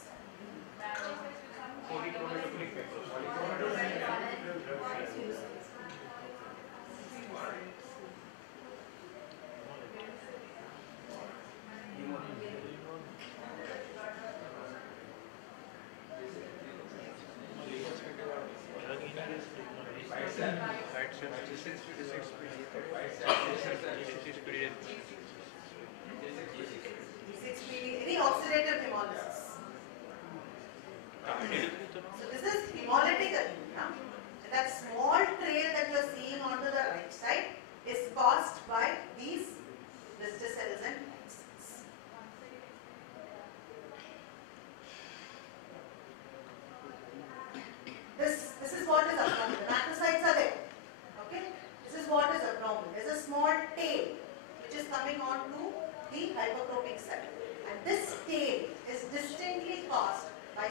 Any oxidative hemolysis. So this is hemolytic anemia. That small trail that you are seeing onto the right side is caused by these blister cells and white cells. This is what is abnormal. The macrocytes are there. Okay. This is what is abnormal. There is a small tail which is coming onto the hypertrophic cell, and this tail is distinctly caused by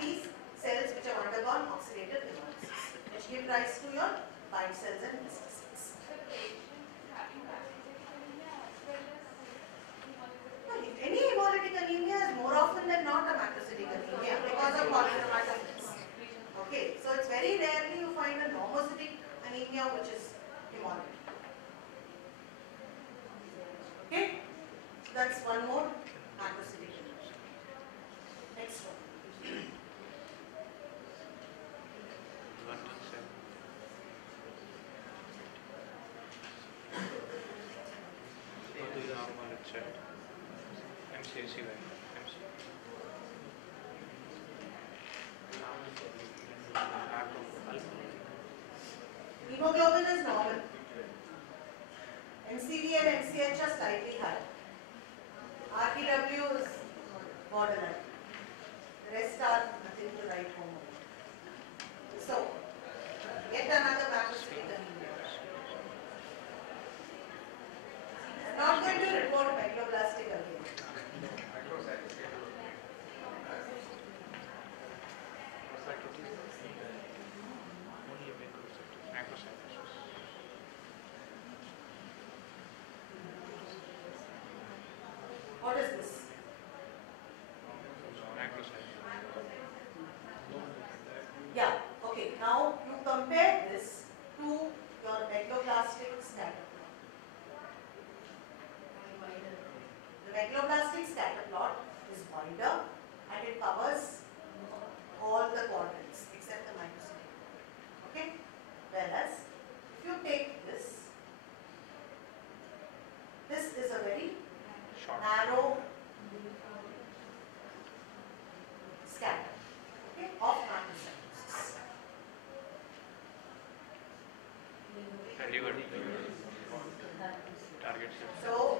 these cells which have undergone oxidative hemolysis, which give rise to your white cells and blister cells. Any hemolytic anemia is more often than not a macrocytic anemia because of polychromatosis. Okay, so it's very rarely you find a normocytic anemia which is hemolytic. Okay, so that's one more macrocytic anemia. Next one. Hemoglobin is normal. NCV and NCH are slightly higher. RTW is borderline. The rest are nothing to write home about. So, yet another macrocytic anemia. I'm not going to report megaloblastic again. What is this? Yeah, okay. Now you compare this to your megaloblastic scatter plot. The megaloblastic scatter plot is wider and it covers all the quadrants except the microscope. Okay? Whereas if you take this is a very narrow scatter, okay, of macrocytosis. So,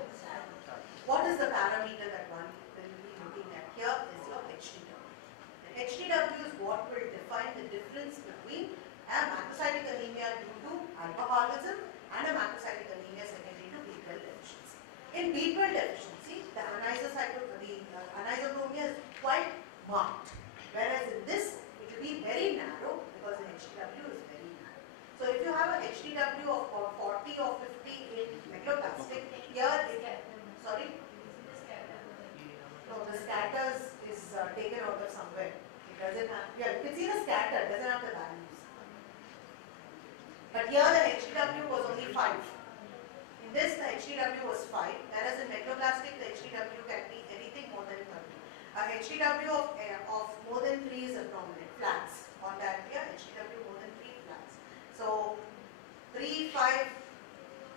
what is the parameter that one will be looking at here is your HTW. The HTW is what will define the difference between a macrocytic anemia due to alcoholism and a macrocytic anemia secondary to B12 deficiency. In B12 deficiency, the anisotropia is quite marked, whereas in this it will be very narrow because the HTW is very narrow. So if you have a HTW of 40 or 50 in megaloblastic, here it, sorry? No, the scatters is taken out of somewhere. It doesn't have, yeah, you can see the scatter, doesn't have the values. But here the HTW was only 5. In this the HTW was 5, whereas in megaloblastic the HTW can be anything more than 30. A HTW of more than 3 is abnormal, it flags. On that here, HTW more than 3 flags. So 3, 5,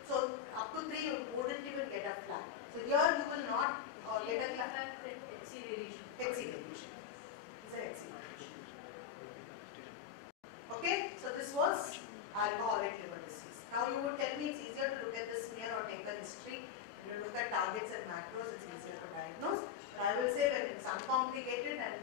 so up to 3 you wouldn't even get a flag. So here you will not get a flag. Exceed variation. It's an exceed variation. Okay, so this was alcoholic liver disease. Now you would tell me it's easier to look at the smear or take a history. You look at targets and macros, it's easier to diagnose. But I will say when it's uncomplicated and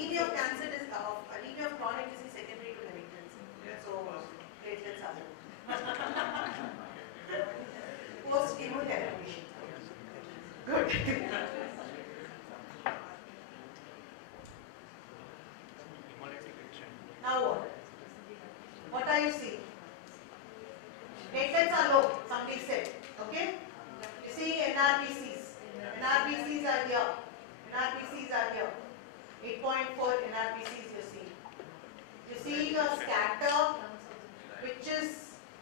anemia of cancer is anemia of chronic disease secondary to malignancy. So platelets are low. Post chemotherapy. Good. Now what? What are you seeing? Platelets are low, somebody said. Okay? You see NRBCs. NRBCs are here. NRBCs are here. 8.4 NRBCs you see. You see the scatter, which is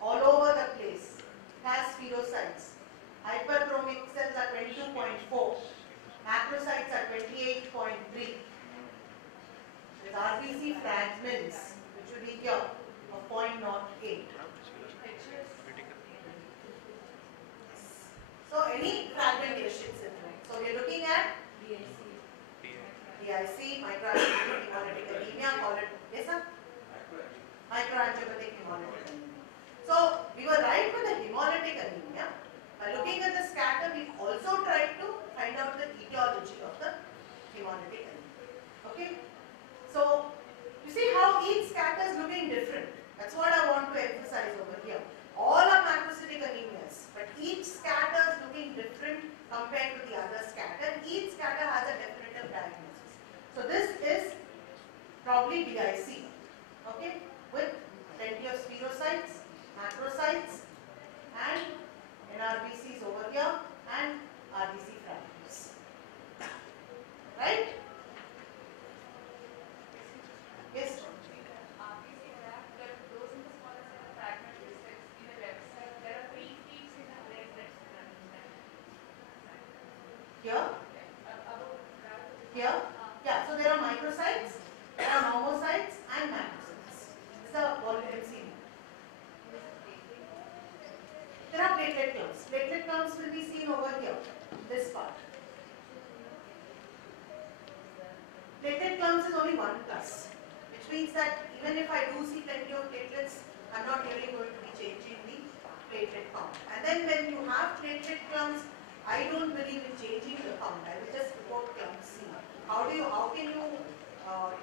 all over the place. It has spherocytes. Hyperchromic cells are 22.4. Macrocytes are 28.3. With RBC fragments, which will be here, of 0.08. So any fragmentation syndrome. So we are looking at DIC, microangiopathic hemolytic anemia, call it, yes sir? Microangiopathic hemolytic anemia. So we were right with the hemolytic anemia. By looking at the scatter, we also tried to find out the etiology of the hemolytic anemia. Okay? So you see how each scatter is looking different. That's what I want to emphasize over here. All are macrocytic anemias, but each scatter is looking different compared to the other scatter. Each scatter has a definitive diagnosis. So this is probably DIC, okay, with plenty of spherocytes, macrocytes, and NRBCs over here, and RBC fragments. Right? Yes? Here? Here? Yeah, so there are microcytes, there are normocytes and macrocytes. This is a polypeptide. There are platelet clumps. Platelet clumps will be seen over here, this part. Platelet clumps is only 1+, which means that even if I do see plenty of platelets, I'm not really going to be changing the platelet count. And then when you have platelet clumps, I don't believe in changing the count. I will just report clump C. How can you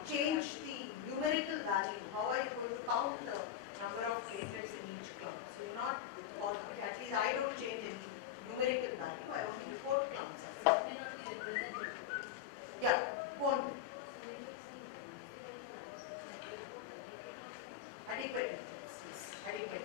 change the numerical value? How are you going to count the number of platelets in each clump? So you're not, or at least I don't change any numerical value. I only report clumps. Yeah, won't. Adequate. Adequate.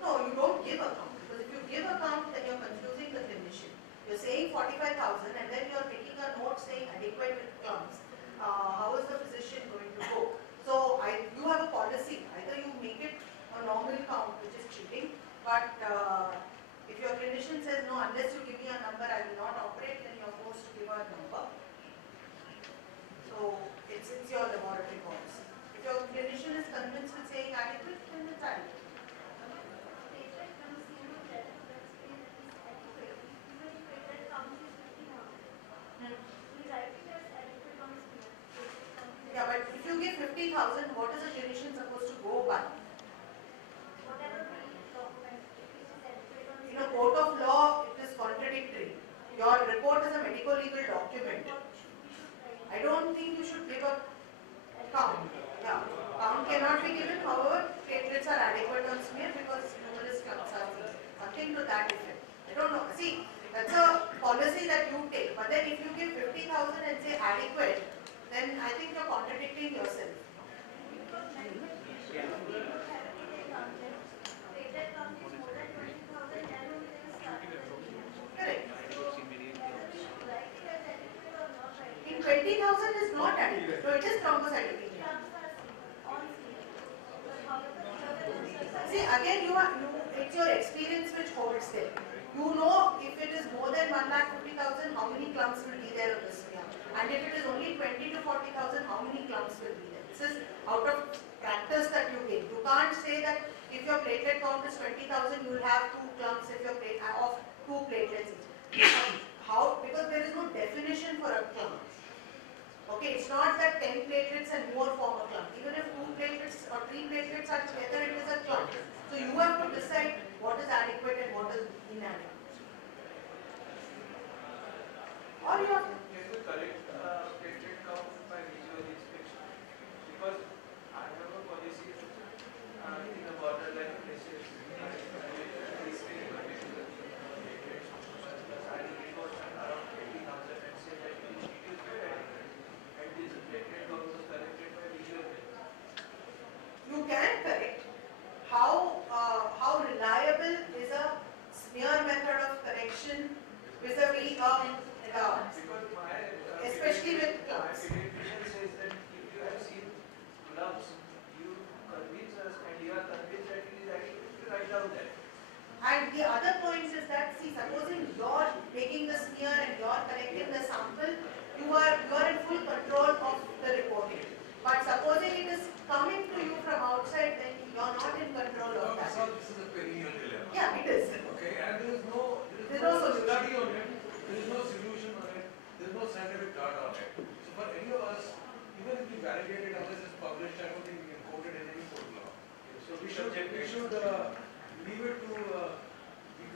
No, you don't give a count. Because if you give a count, then you're confusing the clinician. You're saying 45,000 and then you're making a note saying adequate with clumps. How is the physician going to go? So you have a policy. Either you make it a normal count, which is cheating, but if your clinician says no, unless you give me a number, I will not operate, then you're forced to give a number. So it's your laboratory policy. If your clinician is convinced with saying adequate, then it's adequate. Yeah, but if you give 50,000, what is a clinician supposed to go by? In a court of law, it is contradictory. Your report is a medical legal document. I don't think you should give a count. Yeah, count cannot be given. However, platelets are adequate on smear because numerous clumps are seen. Something to that effect. I don't know. See, that's a policy that you take. But then if you give 50,000 and say adequate, then I think you're contradicting yourself. Correct. In 20,000 is not adequate, so it is thrombocytopenia. See, again, it's your experience which holds there. You know if it is more than 1,50,000, how many clumps will be there in this year. And if it is only 20 to 40,000, how many clumps will be there? This is out of practice that you gain. You can't say that if your platelet count is 20,000, you will have 2 clumps if your of 2 platelets each. How? Because there is no definition for a clump. Okay, it's not that 10 platelets and more form a clump. Even if 2 platelets or 3 platelets are together, it is a clump. So you have to decide what is adequate and what is inadequate. Or you have to. Can we correct platelet count We should leave it to the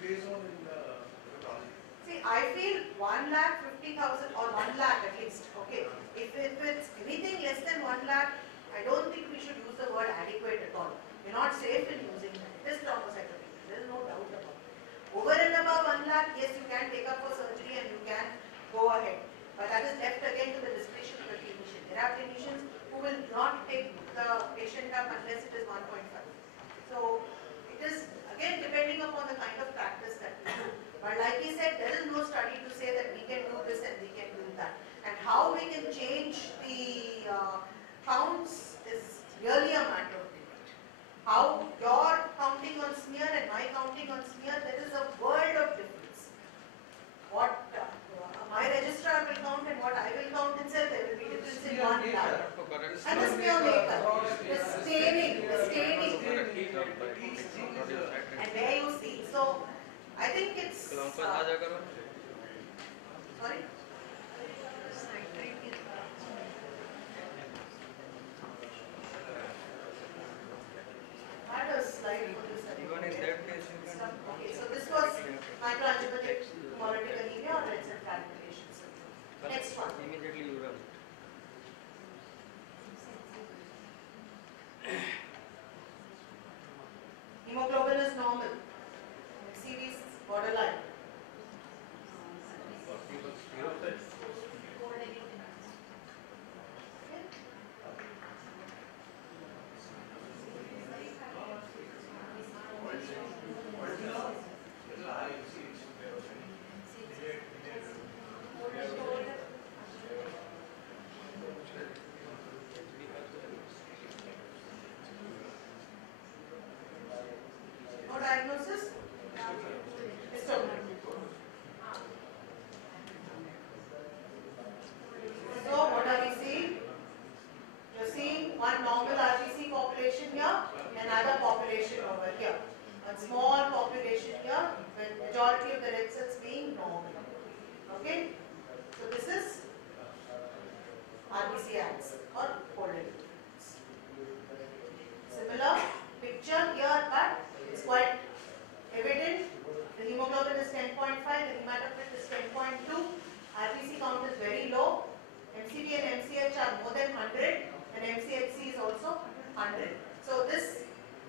gray zone in hematology. See, I feel 1,50,000 or 1 lakh at least. Okay. If it's anything less than 1 lakh, I don't think we should use the word adequate at all. We're not safe in using that. It is thrombocytopenia. There is no doubt about it. Over and above 1 lakh, yes, you can take up for surgery and you can go ahead. But that is left again to the discretion of the clinician. There are clinicians who will not take the patient up unless it is 1.5. So it is again depending upon the kind of practice that we do. But like he said, there is no study to say that we can do this and we can do that. And how we can change the counts is really a matter of debate. How your counting on smear and my counting on smear, there is a world of difference. What my registrar will count and what I will count itself, there will be difference in one lab. And the smear maker, the staining. And there you see. So I think it's sorry? I had a slide for this. Even in that case, you can. Okay, so this was microangiopathic hemolytic anemia or red cell fragmentation. Next one. Immediately you run. Hemoglobin is normal. HCV is borderline. No diagnosis? Histogram. So what are we seeing? You're seeing one normal RBC population here, another population over here. A small population here with majority of the red cells being normal. Okay? So this is RBC axis or folded. Similar picture here, but it's quite evident. The hemoglobin is 10.5, the hematocrit is 10.2, RBC count is very low, MCV and MCH are more than 100, and MCHC is also 100. So this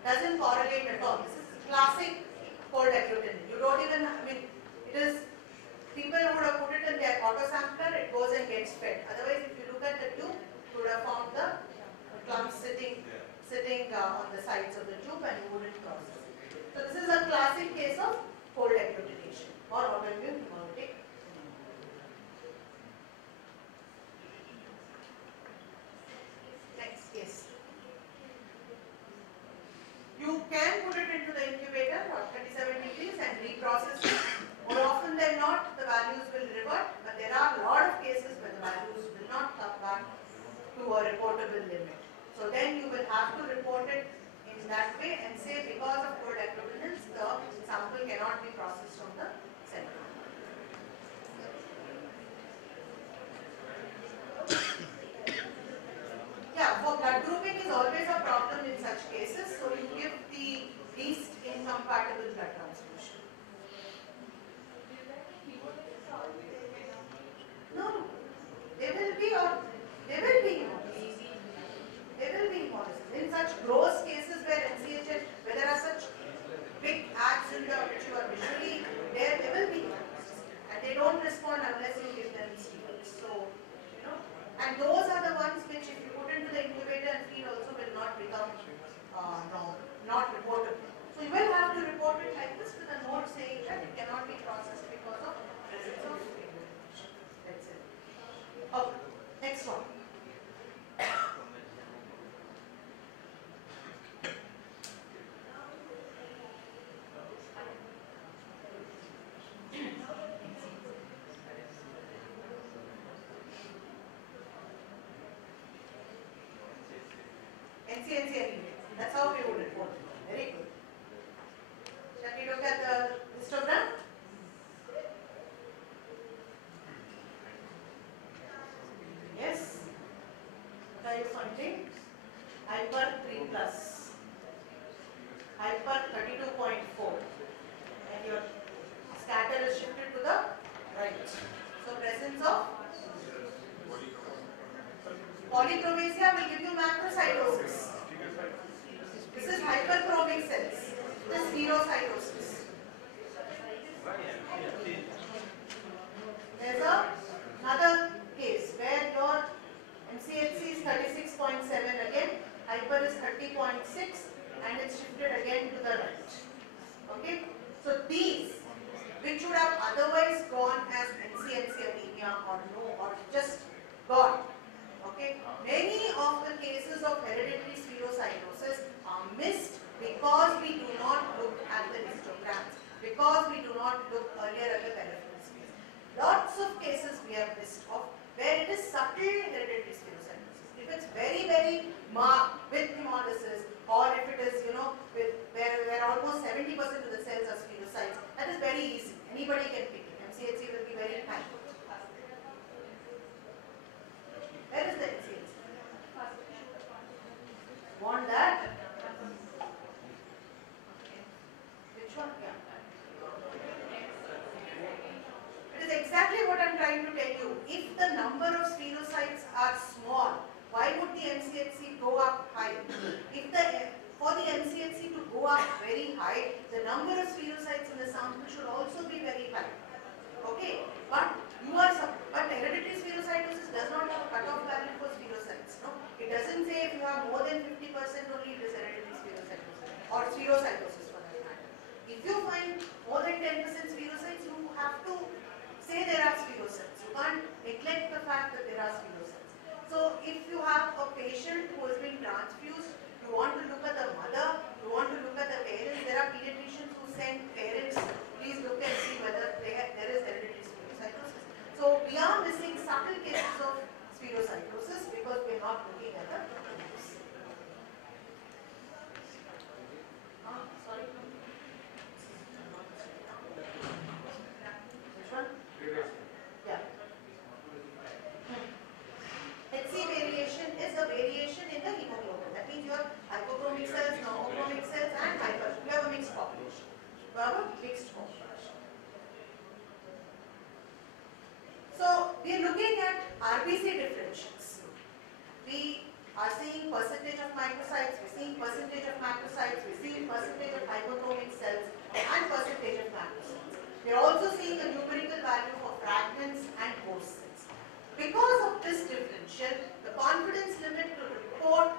doesn't correlate at all. This is classic cold agglutinin. You don't even, it is, people would have put it in their autosampler, it goes and gets fed. Otherwise, if you look at the tube, you would have found the clumps sitting on the sides of the tube and you wouldn't process it. So this is a classic case of cold agglutination or autoimmune hemolytic anemia. Next case. You can put it into the incubator at 37 degrees and reprocess it. More often than not, the values will revert, but there are a lot of cases where the values will not come back to a reportable limit. So then you will have to report it in that way and say because of cold agglutinins, the sample cannot be processed from the center. Yeah, for blood grouping is always a problem in such cases, so you give the least incompatible blood transfusion. No, there will be hemolysis. There will be hemolysis. In such gross cases where NCHL, where there are such big acts in the which you are visually, there will be hemolysis. And they don't respond unless you give them steroids. So, and those are the ones which if you put into the incubator and feed also will not become not reportable. So you will have to report it like this with a note saying that it cannot be processed because of presence of agglutination. That's it. Okay, next one. NCNC anyway. That's how we would report it. Very good. Shall we look at the histogram? Yes. What are you finding? Hyper 3+. presence of polychromasia will give you macrocytosis. This is hyperchromic cells. This is spherocytosis. There's another case where your MCHC is 36.7 again, hyper is 30.6 and it's shifted again to the right. Okay? So these, which would have otherwise gone as NCNC anemia or no, or just gone. Okay? Many of the cases of hereditary spherocytosis are missed because we do not look at the histograms, because we do not look earlier at the peripheral space. Lots of cases we have missed of where it is subtle hereditary spherocytosis. If it's very, very marked with hemolysis, or if it is, where almost 70% of the cells are spherocytes, that is very easy. Anybody can pick it. MCHC will be very high. Where is the MCHC? Want that? Which one? Yeah. It is exactly what I am trying to tell you. If the number of spherocytes are small, why would the MCHC go up high? For the MCHC to go up very high, the number of spherocytes in the sample should also be very high. Okay, but hereditary spherocytosis does not have a cutoff value for spherocytes. No, it doesn't say if you have more than 50% only it is hereditary spherocytosis or spherocytosis for that matter. If you find more than 10% spherocytes, you have to say there are spherocytes. You can't neglect the fact that there are spherocytes. So if you have a patient who has been transfused, you want to look at the mother, you want to look at the parents. There are pediatricians who send parents, please look and see whether there is hereditary spherocytosis. So we are missing subtle cases of spherocytosis because we are not looking at the roots. Sorry. Which one? Yeah. HC variation is a variation in the hemoglobin. That means you have hypochromic cells, normochromic cells and hyper. You have a mixed population. You have a mixed population. So we are looking at RBC differentials. We are seeing percentage of microcytes, we are seeing percentage of macrocytes, we are seeing percentage of hypochromic cells and percentage of macrocytes. We are also seeing a numerical value for fragments and host cells. Because of this differential, the confidence limit to report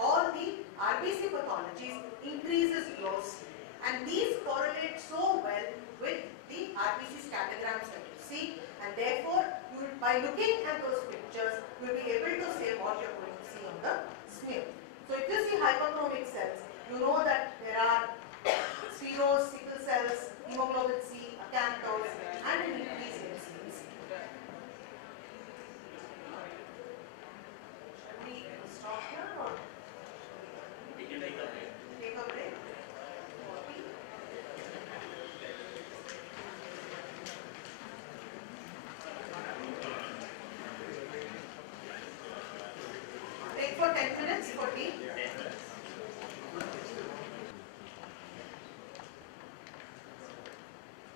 all the RBC pathologies increases grossly. And these correlate so well with the RBC scattergrams that you see, and therefore, by looking at those pictures, you will be able to say what you are going to see on the smear. So if you see hyperchromic cells, you know that there are spheros, sickle cells, hemoglobin C, acanthos, and an increase in MCHC. Shall we stop here or We can take a break. take a break? Break for 10 minutes for tea.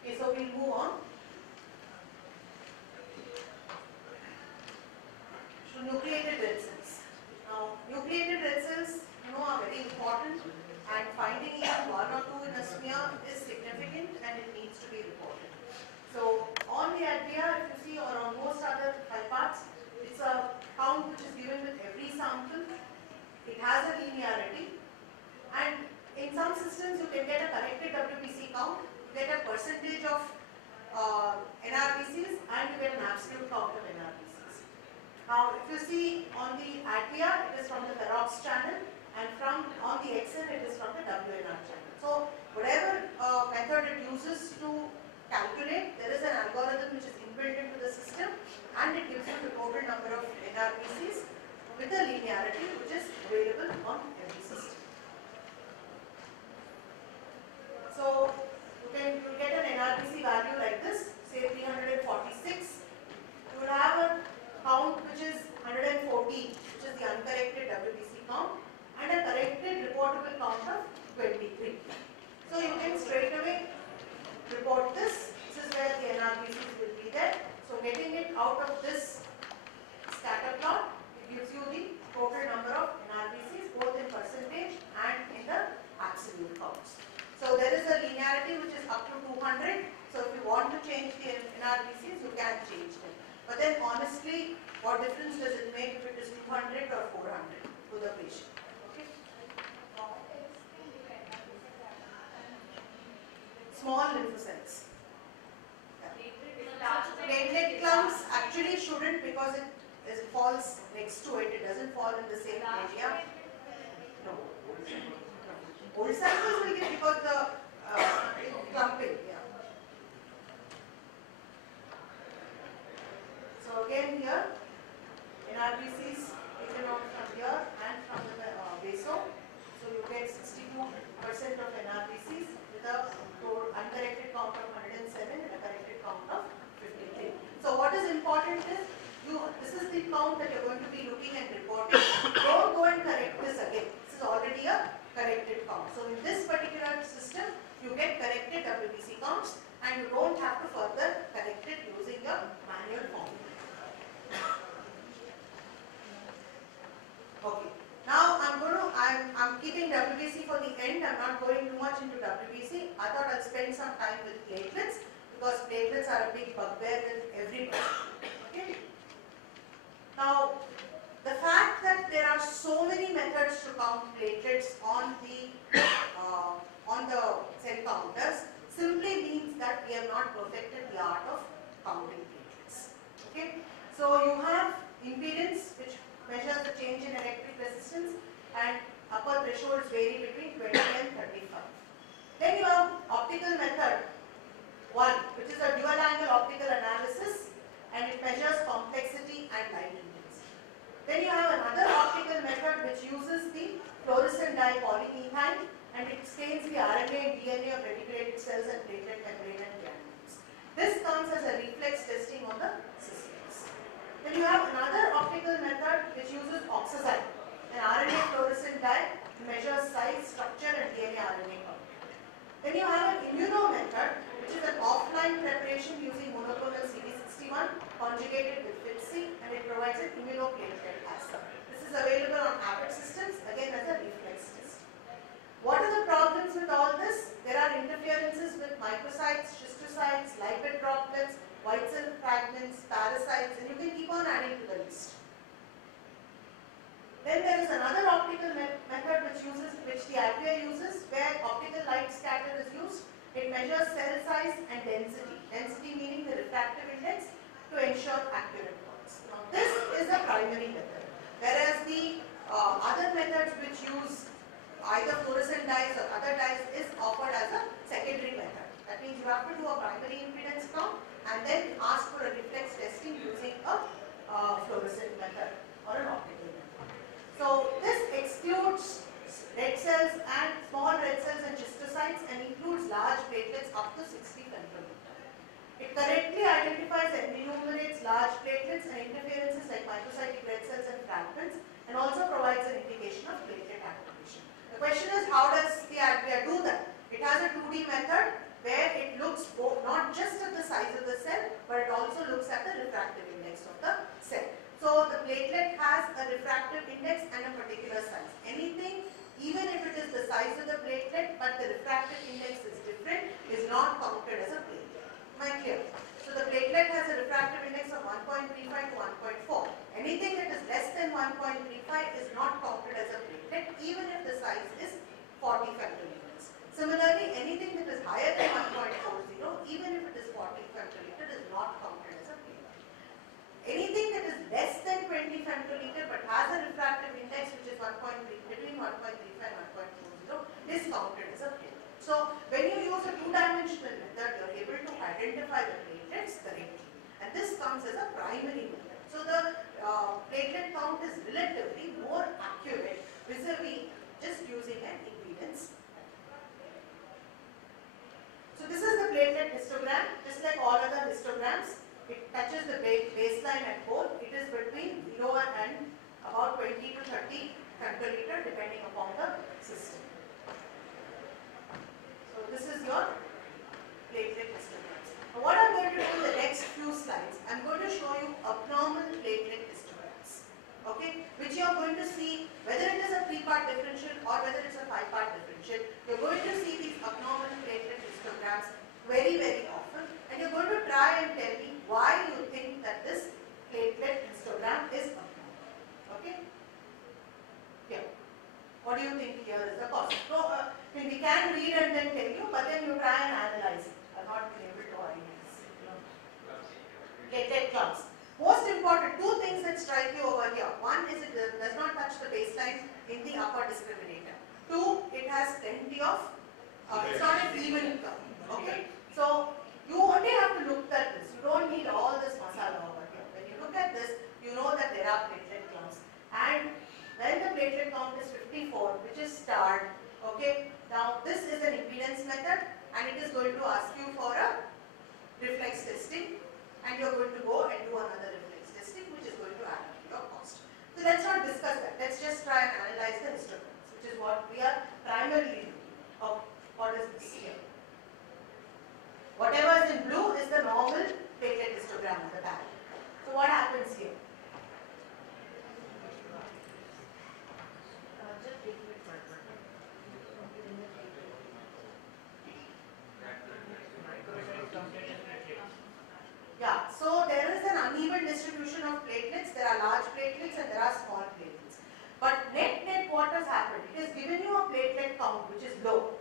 Okay, so we'll move on. So nucleated red cells. Now, nucleated red cells, are very important, and finding even one or two in a smear is significant and it needs to be reported. So, on the ADVIA, if you see, or on most other parts, it's a count which is given with every sample. It has a linearity, and in some systems you can get a corrected WBC count, you get a percentage of NRBCs, and you get an absolute count of NRBCs. Now, if you see on the ADVIA, it is from the Ferox channel, and on the XN, it is from the WNR channel. So, whatever method it uses to calculate, there is an algorithm which is inbuilt into the system, and it gives you the total number of NRBCs with the linearity which is available on every system. So, you get an NRBC value like this, say 346. You will have a count which is 114, which is the uncorrected WBC count, and a corrected reportable count of 23. So, you can straight away report this. This is where the NRBCs will be there. So, getting it out of this scatter plot, it gives you the total number of NRBCs both in percentage and in the absolute counts. So there is a linearity which is up to 200. So if you want to change the NRBCs, you can change them. But then honestly, what difference does it make if it is 200 or 400 to the patient? Okay. Small lymphocytes. Platelet clumps actually shouldn't, because it falls next to it. It doesn't fall in the same area. No. Old samples will get because the clumping. Yeah. So again here, NRBCs taken out from here and from the basal. So you get 62% of NRBCs with a uncorrected count of 107 and a corrected count of 53. So what is important is, this is the count that you're going to be looking and reporting. Don't go and correct this again. This is already a corrected count. So in this particular system, you get corrected WBC counts and you don't have to further correct it using your manual formula. Okay. Now I'm keeping WBC for the end. I'm not going too much into WBC. I thought I'll spend some time with platelets because platelets are a big bugbear with everybody. Okay. Now, the fact that there are so many methods to count platelets on the cell counters simply means that we have not perfected the art of counting platelets. Okay. So you have impedance, which measures the change in electric resistance, and upper thresholds vary between 20 and 35. Then you have optical method 1, which is a dual angle optical analysis, and it measures complexity and light intensity. Then you have another optical method which uses the fluorescent dye polymethane, and it stains the RNA and DNA of reticulated cells and platelet membrane and granules. This comes as a reflex testing on the systems. Then you have another optical method which uses oxazine, an RNA fluorescent dye to measure size, structure and DNA RNA count. Then you have an immuno method, which is an offline preparation using monoclonal CD61 conjugated with FITC, and it provides an immunoplatelet assay. This is available on Appi systems, again as a reflex test. What are the problems with all this? There are interferences with microcytes, schistocytes, lipid droplets, white cell fragments, parasites, and you can keep on adding to the list. Then there is another optical method which the Appi uses, where optical light scatter is used. It measures cell size and density. Density meaning the refractive index, to ensure accurate points. Now this is a primary method, whereas the other methods which use either fluorescent dyes or other dyes is offered as a secondary method. That means you have to do a primary impedance count and then ask for a reflex testing using a fluorescent method or an optical method. So this excludes red cells and small red cells and schistocytes and includes large platelets up to 60 femtometer. It correctly identifies and enumerates large platelets and interferences like microcytic red cells and fragments, and also provides an indication of platelet activation. The question is, how does the Appi do that? It has a 2D method where it looks not just at the size of the cell, but it also looks at the refractive index of the cell. So the platelet has a refractive index and a particular size. Anything, even if it is the size of the platelet, but the refractive index is different, is not counted as a platelet. Am I clear? So the platelet has a refractive index of 1.35 to 1.4. Anything that is less than 1.35 is not counted as a platelet, even if the size is 40 femtoliters. Similarly, anything that is higher than 1.40, even if it is 40 femtoliter, is not counted as a platelet. Anything that is less than 20 femtoliter but has a refractive index which is between 1.35 and 1.40 is counted as a platelet. So when you use a two-dimensional method, you are able to identify the platelets correctly, and this comes as a primary method. So the platelet count is relatively more accurate vis-a-vis just using an impedance. So this is the platelet histogram. Just like all other histograms, it touches the baseline at both. It is between 0 and about 20 to 30 femtoliter depending upon the system. So this is your platelet histograms. Now what I'm going to do in the next few slides, I'm going to show you differential or whether it's a 5-part differential, you're going to see these abnormal platelet histograms very, very often, and you're going to try and tell me why you think that this platelet histogram is abnormal. Okay? Yeah. What do you think here is the cause? So, we can read and then tell you, but then you try and analyze it. I'm not been able to analyze. Platelet clumps. Most important, two things that strike you over here. One is it does not touch the baseline in the upper discriminator. Two, it has plenty of, it's not an even curve. Okay? So, you only have to look at this. You don't need all this masala over here. When you look at this, you know that there are platelet clumps. And when the platelet count is 54, which is starred, okay, now this is an impedance method and it is going to ask you for a reflex testing, and you are going to go and do another reflex testing, which is going to add up your cost. So let's not discuss that. Let's just try and analyze the histograms, which is what we are primarily doing. Oh, what is this here? Whatever is in blue is the normal platelet histogram of the bag. So what happens here? Yeah, so there is an uneven distribution of platelets. There are large platelets and there are small platelets. But net what has happened? It has given you a platelet count which is low,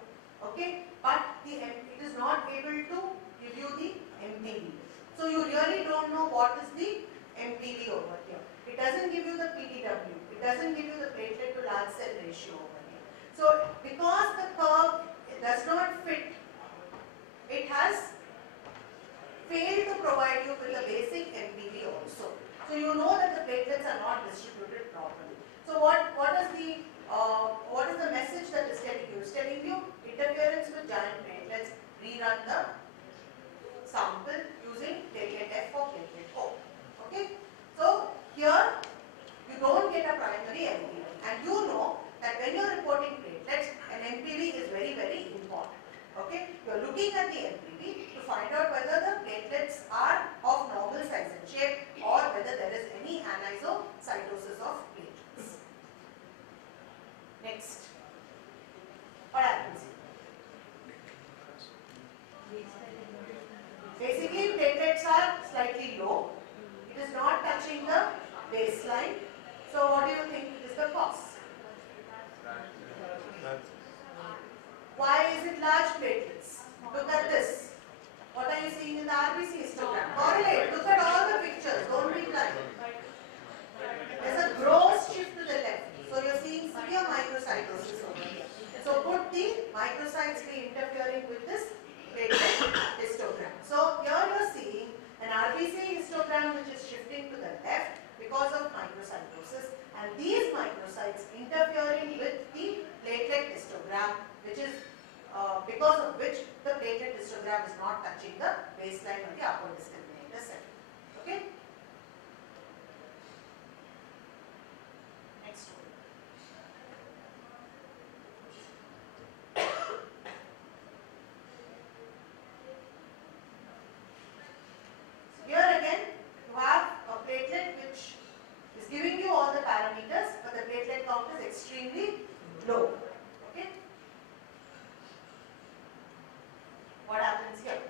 okay? But it is not able to give you the MPV. So you really don't know what is the MPV over here. It doesn't give you the PDW. It doesn't give you the platelet to large cell ratio over here. So because the curve does not fit, it has failed to provide you with the basic MPV also. So you know that the platelets are not distributed properly. So what is the message that is telling you? It's telling you interference with giant platelets, rerun the sample using platelet F or platelet O. Okay? So here you don't get a primary MPV, and you know that when you are reporting platelets, an MPV is very, very important. Okay? You are looking at the MPV to find out whether the platelets are of normal size and shape or whether there is any anisocytosis of platelets. Next. What happens? Basically, platelets are slightly low. It is not touching the baseline. So what do you think is the cause? Why is it large platelets? Look at this. What are you seeing in the RBC histogram? Correlate. Look at all the pictures. Don't be blind. There's a gross shift to the left. So you're seeing severe microcytosis over here. So could the microcytes be interfering with this platelet histogram? So here you're seeing an RBC histogram which is shifting to the left because of microcytosis, and these microcytes interfering with the platelet histogram, which is because of which the platelet histogram is not touching the baseline of the upper discriminator cell. Okay? Next one. Here again, you have a platelet which is giving you all the parameters, but the platelet count is extremely low. Okay? What happens here?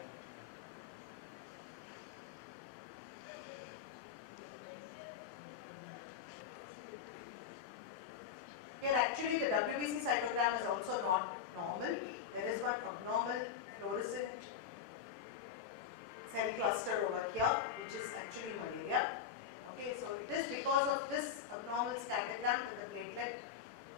Here actually the WBC cytogram is also not normal. There is one abnormal fluorescent cell cluster over here, which is actually malaria. Okay, so it is because of this abnormal scattergram that the platelet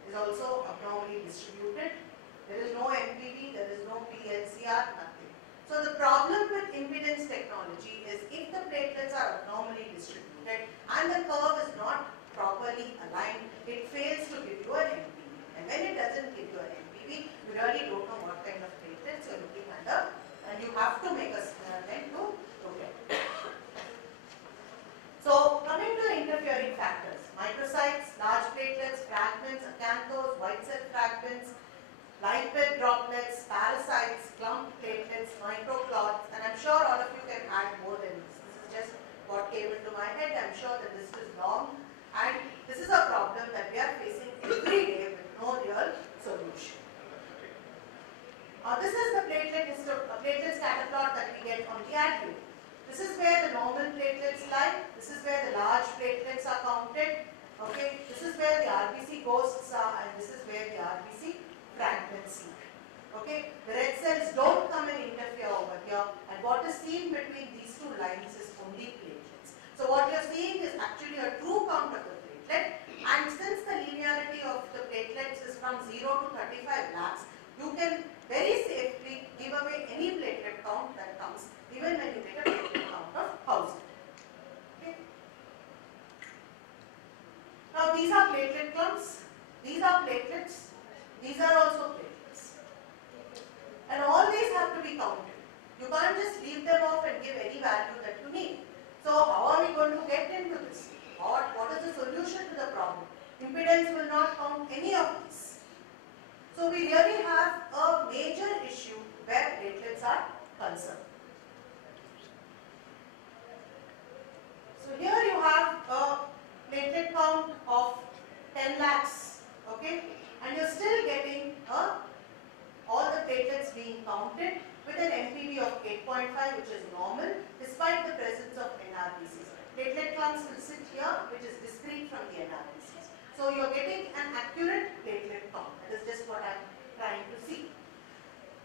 is also abnormally distributed. There is no MPV, there is no PLCR, nothing. So the problem with impedance technology is if the platelets are abnormally distributed and the curve is not properly aligned, it fails to give you an MPV. And when it doesn't give you an MPV, you really don't know what kind of platelets you are looking under, and you have to make a attempt to look at it. So coming to the interfering factors, microcytes, large platelets, fragments, acanthos, white cell fragments, lipid droplets, parasites, clump platelets, microclots, and I'm sure all of you can add more than this. This is just what came into my head. I'm sure that this is long, and this is a problem that we are facing every day with no real where the normal platelets lie. This is where the large platelets are counted. Okay, this is where the RBC ghosts are, and this is where the RBC fragments lie. Okay, the red cells don't come and interfere over here, and what is seen between these two lines is only platelets. So what you are seeing is actually a true count of the platelet, and since the linearity of the platelets is from 0 to 35 lakhs, you can very safely give away any platelet count that comes, even when you get a platelet count of 1000. Okay. Now these are platelet clumps, these are platelets, these are also platelets. And all these have to be counted. You can't just leave them off and give any value that you need. So how are we going to get into this? What is the solution to the problem? Impedance will not count any of these. So we really have a major issue where platelets are concerned. So here you have a platelet count of 10 lakhs, okay, and you're still getting all the platelets being counted with an MPV of 8.5, which is normal, despite the presence of NRBCs. Platelet clumps will sit here, which is discrete from the NRBCs. So you're getting an accurate platelet count. That is just what I'm trying to see.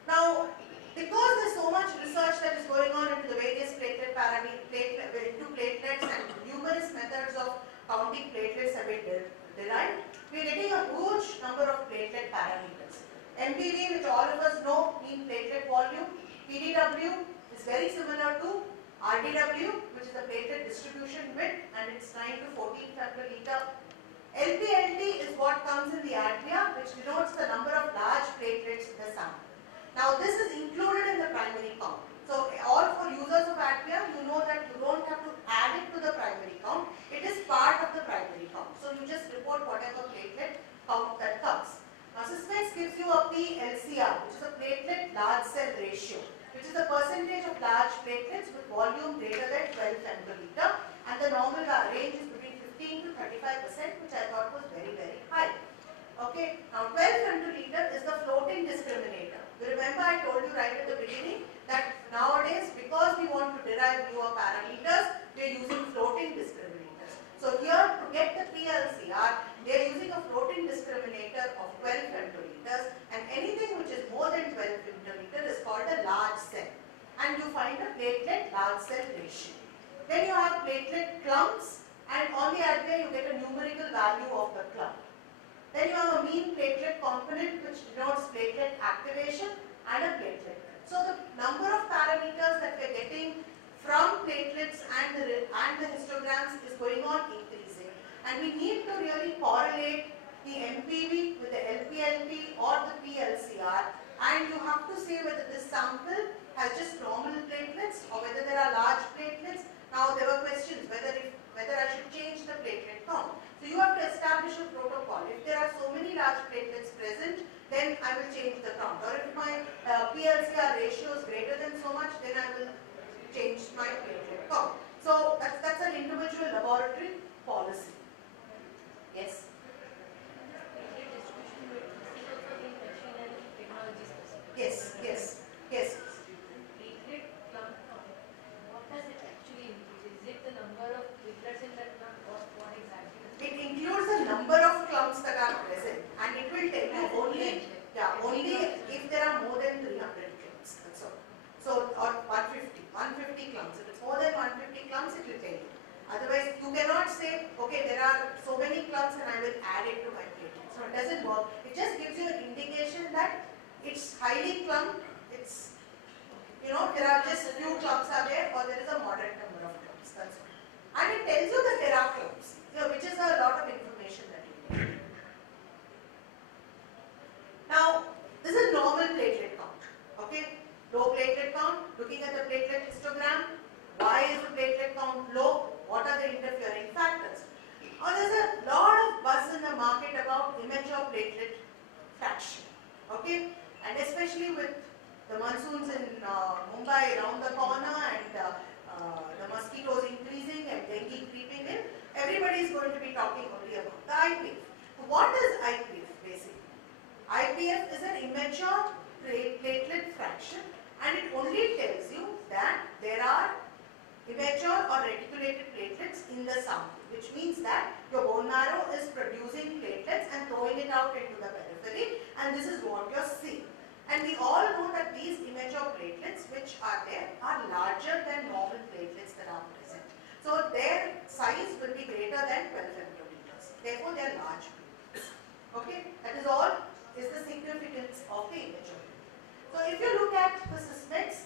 Now, because there's so much research that is going on into the various platelets and numerous methods of counting platelets have been derived, we are getting a huge number of platelet parameters. MPV, which all of us know, mean platelet volume. PDW is very similar to RDW, which is the platelet distribution width, and it's 9 to 14 femtoliter. LPLT is what comes in the ADVIA, which denotes the number of large platelets in the sample. Now this is included in the primary count. So all for users of ADVIA, you know that you don't have to add it to the primary count. It is part of the primary count. So you just report whatever platelet count that comes. Now Sysmex gives you a PLCR, which is a platelet large cell ratio, which is the percentage of large platelets with volume greater than 12 femtoliter, and the normal range is between 15 to 35%, which I thought was very, very high. Okay, now 12 femtoliter is the floating discriminator. You remember I told you right at the beginning that nowadays, because we want to derive newer parameters, we are using floating discriminators. So here, to get the PLCR, they are using a floating discriminator of 12 femtoliters, and anything which is more than 12 femtoliter is called a large cell. And you find a platelet large cell ratio. Then you have platelet clumps, and on the ADVIA you get a numerical value of the clump. Then you have a mean platelet component, which denotes platelet activation, and a platelet. So the number of parameters that we are getting from platelets and the histograms is going on increasing, and we need to really correlate the MPV with the LPLP or the PLCR, and you have to say whether this sample has just normal platelets or whether there are large platelets. Now there were questions whether I should change the platelet count. So you have to establish a protocol. If there are so many large platelets present, then I will change the count. Or if my PLCR ratio is greater than so much, then I will change my platelet count. So that's an individual laboratory policy. Yes? Yes, yes, yes. Platelet clump count, what does it actually include? Is it the number of platelets in that clump, or what exactly? It includes the number of clumps that are present, and it will tell you only if there are more than 300 clumps. That's all. So, or 150 clumps. If it's more than 150 clumps, it will tell you. Otherwise, you cannot say, okay, there are so many clumps and I will add it to my platelet. So it doesn't work. It just gives you an indication that it's highly clumped. It's, there are just few clumps are there, or there is a moderate number of clumps. That's all. And it tells you that there are clumps, which is a lot of information that you get. Now, this is normal platelet count. Okay, low platelet count. Looking at the platelet histogram, why is the platelet count low? What are the interfering factors? Now, there's a lot of buzz in the market about immature platelet fraction. Okay, and especially with the monsoons in Mumbai around the corner, and the mosquitoes increasing and dengue creeping in, everybody is going to be talking only about the IPF. What is IPF basically? IPF is an immature platelet fraction, and it only tells you that there are immature or reticulated platelets in the sample, which means that your bone marrow is producing platelets and throwing it out into the periphery, and this is what you're seeing. And we all know that these immature platelets which are there are larger than normal platelets that are present. So their size will be greater than 12 femtoliters. Therefore, they are large platelets. Okay, that is all is the significance of the immature. So if you look at the Sysmex,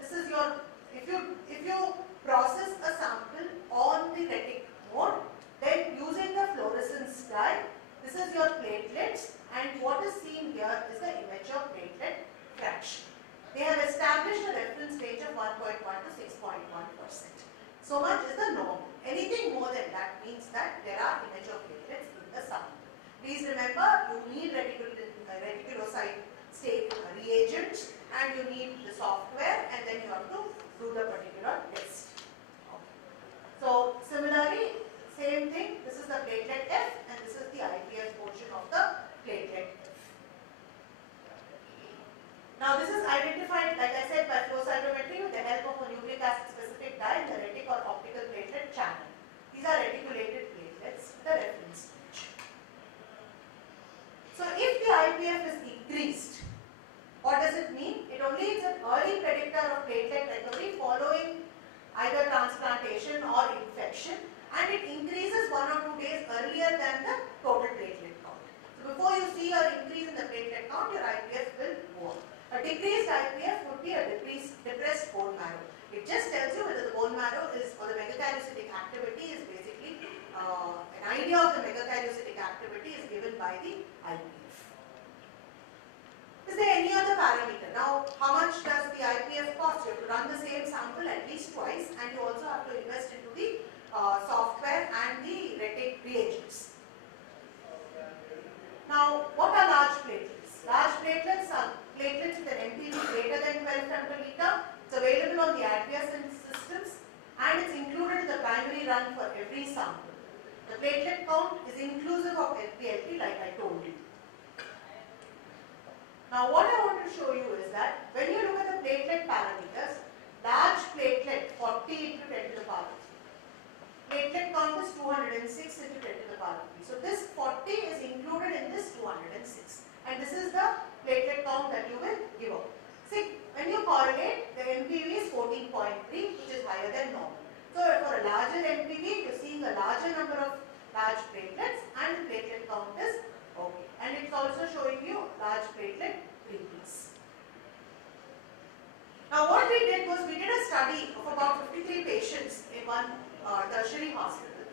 this is your, if you process a sample on the retic mode, then using the fluorescence dye, this is your platelets, and what is seen here is the immature platelet fraction. They have established a reference range of 1.1 to 6.1%. So much is the normal. Anything more than that means that there are immature platelets in the sample. Please remember, you need reticulocyte state reagents, and you need the software, and then you have to do the particular test. Okay. So similarly, same thing, this is the platelet F, and this is the IPF portion of the platelet F. Now this is identified, like I said, by flow cytometry with the help of a nucleic acid specific dye in the retic or optical platelet channel. These are reticulated platelets with a reference range. So if the IPF is increased, what does it mean? It only is an early predictor of platelet recovery following either transplantation or infection, and it increases 1 or 2 days earlier than the total platelet count. So before you see your increase in the platelet count, your IPF will go up. A decreased IPF would be a depressed bone marrow. It just tells you whether the bone marrow is, or the megakaryocytic activity is basically, an idea of the megakaryocytic activity is given by the IPF. Is there any other parameter? Now, how much does the IPF cost? You have to run the same sample at least twice, and you also have to invest into the software and the retic reagents. Now, what are large platelets? Large platelets are platelets with an MPV greater than 12 femtoliter. It's available on the adjacent systems, and it's included in the primary run for every sample. The platelet count is inclusive of LPLP, like I told you. Now what I want to show you is that when you look at the platelet parameters, large platelet 40 into 10 to the power 3. Platelet count is 206 into 10 to the power 3. So this 40 is included in this 206, and this is the platelet count that you will give out. See, when you correlate, the MPV is 14.3, which is higher than normal. So for a larger MPV, you're seeing a larger number of large platelets, and the platelet count is okay. And it's also showing you large platelet repeats. Now what we did was, we did a study of about 53 patients in one tertiary hospital.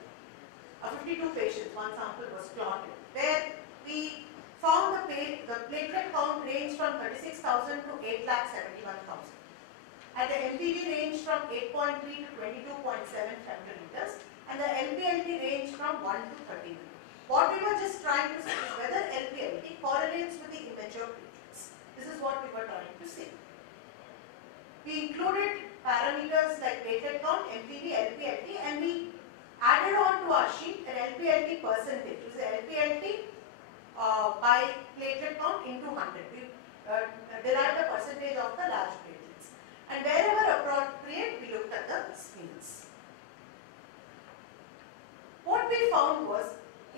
52 patients, one sample was clotted, where we found the platelet count ranged from 36,000 to 8,71,000. And the MPV ranged from 8.3 to 22.7 femtoliters, and the LPLT ranged from 1 to 39. What we were just trying to see is whether LPLT correlates with the immature platelets. This is what we were trying to see. We included parameters like platelet count, MPV, LPLT, and we added on to our sheet an LPLT percentage, which is LPLT by platelet count into 100. We derived a percentage of the large platelets. And wherever appropriate, we looked at the sphenes. What we found was,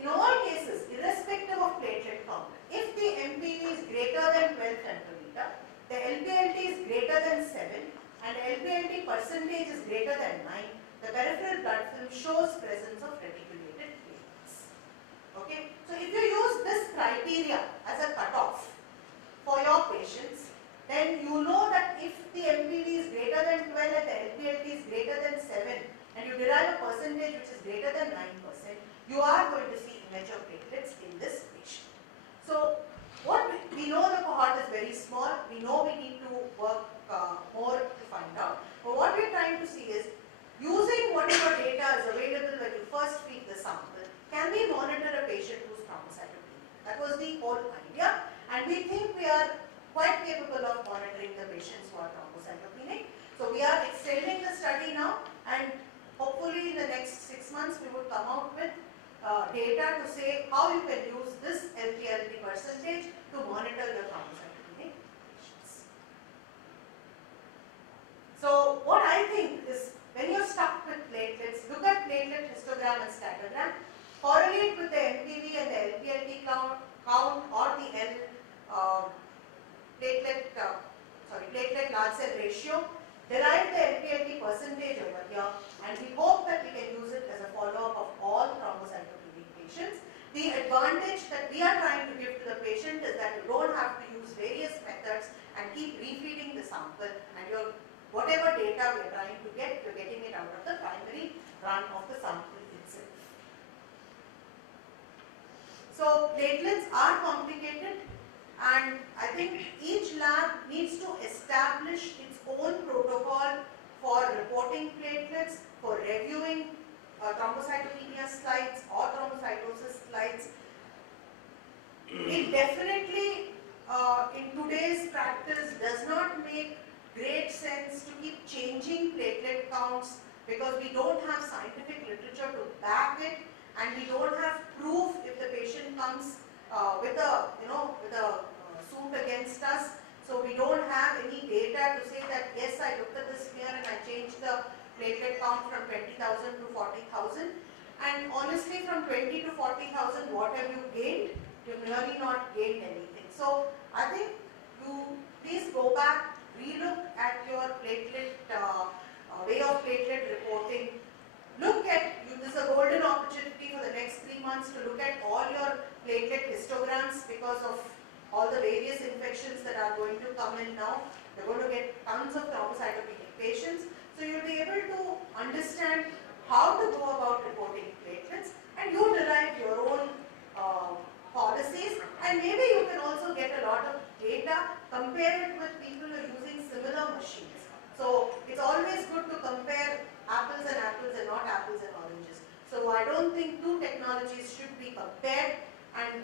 in all cases, irrespective of platelet count, if the MPV is greater than 12 femtoliter, the LPLT is greater than 7, and the LPLT percentage is greater than 9, the peripheral blood film shows presence of reticulated platelets. Okay? So if you use this criteria as a cutoff for your patients, then you know that if the MPV is greater than 12 and the LPLT is greater than 7, and you derive a percentage which is greater than 9%, you are going to see immature platelets in this patient. So what we know, the cohort is very small. We know we need to work more to find out. But what we are trying to see is, using whatever data is available when you first feed the sample, can we monitor a patient who is thrombocytopenic? That was the whole idea, and we think we are quite capable of monitoring the patients who are thrombocytopenic. So we are extending the study now, and hopefully in the next 6 months we will come out with data to say how you can use this LPLT percentage to monitor your thrombocytopenic patients. So what I think is, when you're histogram and scattergram, correlate with the MPV and the LPLT count or the platelet large cell ratio, derive the LPLT percentage over here, and we hope that we can use it as a follow-up of all thrombocytopenic patients. The advantage that we are trying to give to the patient is that you don't have to use various methods and keep refeeding the sample, and whatever data we are trying to get, you're getting it out of the primary run of the sample itself. So platelets are complicated, and I think each lab needs to establish its own protocol for reporting platelets, for reviewing thrombocytopenia slides or thrombocytosis slides. It definitely, in today's practice, does not make great sense to keep changing platelet counts because we don't have scientific literature to back it, and we don't have proof if the patient comes with a suit against us. So we don't have any data to say that yes, I looked at this smear and I changed the platelet count from 20,000 to 40,000. And honestly, from 20 to 40,000, what have you gained? You've really not gained anything. So I think you please go back, relook at your platelet way of platelet reporting. Look at, this is a golden opportunity for the next 3 months to look at all your platelet histograms because of all the various infections that are going to come in now. You're going to get tons of thrombocytopenic patients. So you'll be able to understand how to go about reporting platelets, and you derive your own policies, and maybe you can also get a lot of data, compare it with people who are using similar machines. So it's always good to compare apples and not apples and oranges. So I don't think two technologies should be compared, and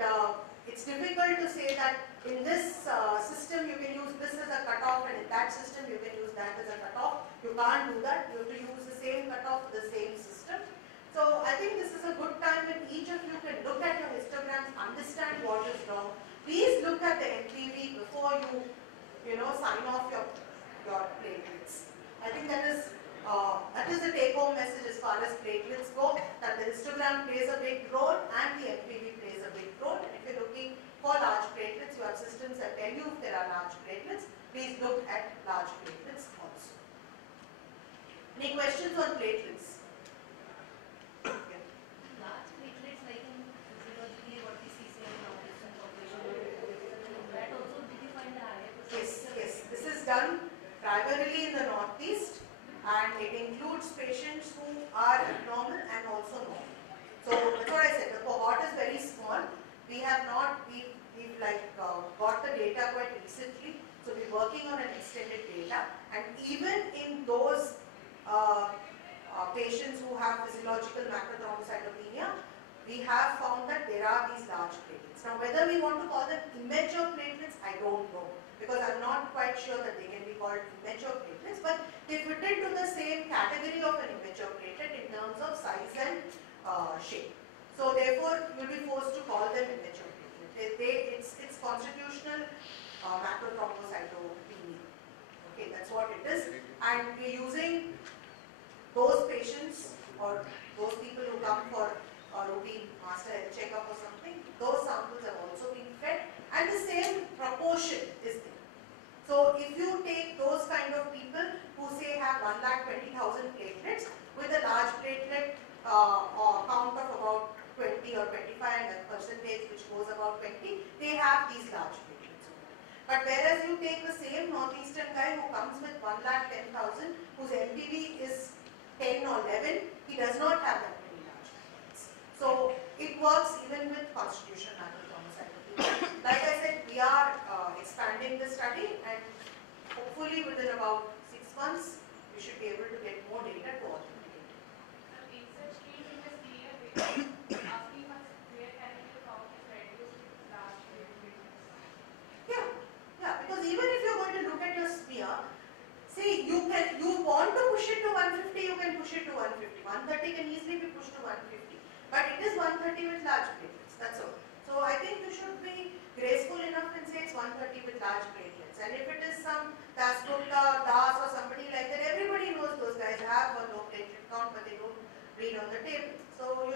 it's difficult to say that in this system you can use this as a cutoff and in that system you can use that as a cutoff. You can't do that. You have to use the same cutoff for the same system. So I think this is a good time when each of you can look at your histograms, understand what is wrong. Please look at the MPV before you sign off your platelets. I think that is the take-home message as far as platelets go, that the histogram plays a big role and the MPV plays a big role. And if you're looking for large platelets, you have systems that tell you if there are large platelets. Please look at large platelets also. Any questions on platelets? Large platelets, like in physiologically what we see say in Western population, that also did you find the higher percentage? Yes. This is done primarily in the Northeast, and it includes patients who are abnormal and also normal. So that's what I said. The cohort is very small. We have not, we've got the data quite recently. So we're working on an extended data, and even in those patients who have physiological macrothrombocytopenia, we have found that there are these large platelets. Now, whether we want to call them immature platelets, I don't know, because I'm not quite sure that they can be called immature platelets, but they fit into the same category of an immature platelet in terms of size and shape. So therefore, you'll be forced to call them immature platelets. It's constitutional macrothrombocytopenia. Okay, that's what it is. And we're using those patients or those people who come for a routine master health checkup or something, those samples have also been fed, and the same proportion is there. So if you take those kind of people who say have 1,20,000 platelets with a large platelet count of about 20 or 25 and a percentage which goes about 20, they have these large platelets. But whereas you take the same northeastern guy who comes with 1,10,000, whose MPV is 10 or 11, he does not have that many large platelets. So it works even with constitutional macrothrombocytopenia. Like I said, we are expanding the study, and hopefully within about 6 months, we should be able to get more data to authenticate. In such case, it is clear asking us where can we count is reduced with large platelets. Yeah, because even if you're going to look at your smear, see, you want to push it to 150, you can push it to 150. 130 can easily be pushed to 150. But it is 130 with large platelets, that's all. So I think you should be graceful enough and say it's 130 with large platelets. And if it is some Das or somebody like that, everybody knows those guys have a low platelet count, but they don't read on the table. So you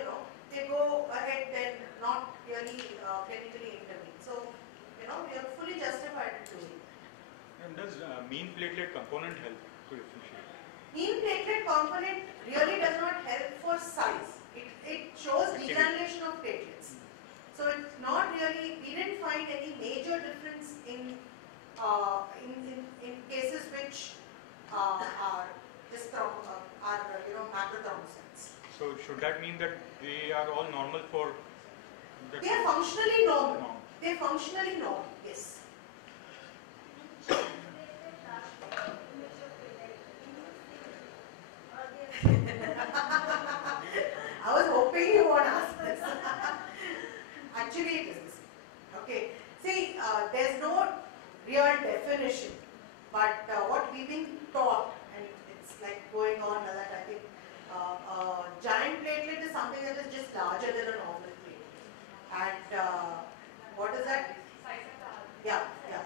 does mean platelet component help to differentiate? Mean platelet component really does not help for size. It shows degranulation of platelets. So it's not really, we didn't find any major difference in cases which are just macrothrombocytes. So should that mean that they are all normal for? They are functionally normal. They are functionally normal. Yes. I was hoping you won't ask this. Actually, it is the same. Okay. See, there's no real definition, but what we've been taught, and it's like going on that I think giant platelet is something that is just larger than a normal platelet. And what is that? Yeah, yeah.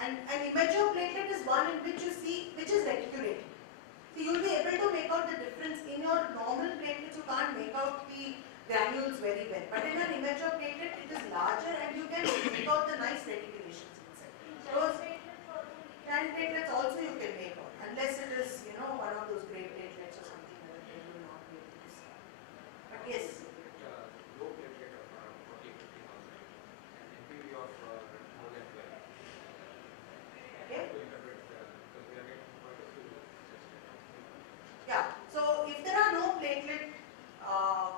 And an immature platelet is one in which you see, which is reticulating. So you'll be able to make out the difference. In your normal platelets, you can't make out the granules very well. But in an immature platelet, it is larger and you can make out the nice reticulations inside. Those giant platelets also you can make out, unless it is, one of those great platelets or something like that, you will not be able to see. But yes. Low platelet of around 40-50,000 and NPV of more than 12. Okay. To interpret, because we are getting quite a few such. Yeah. So if there are no platelet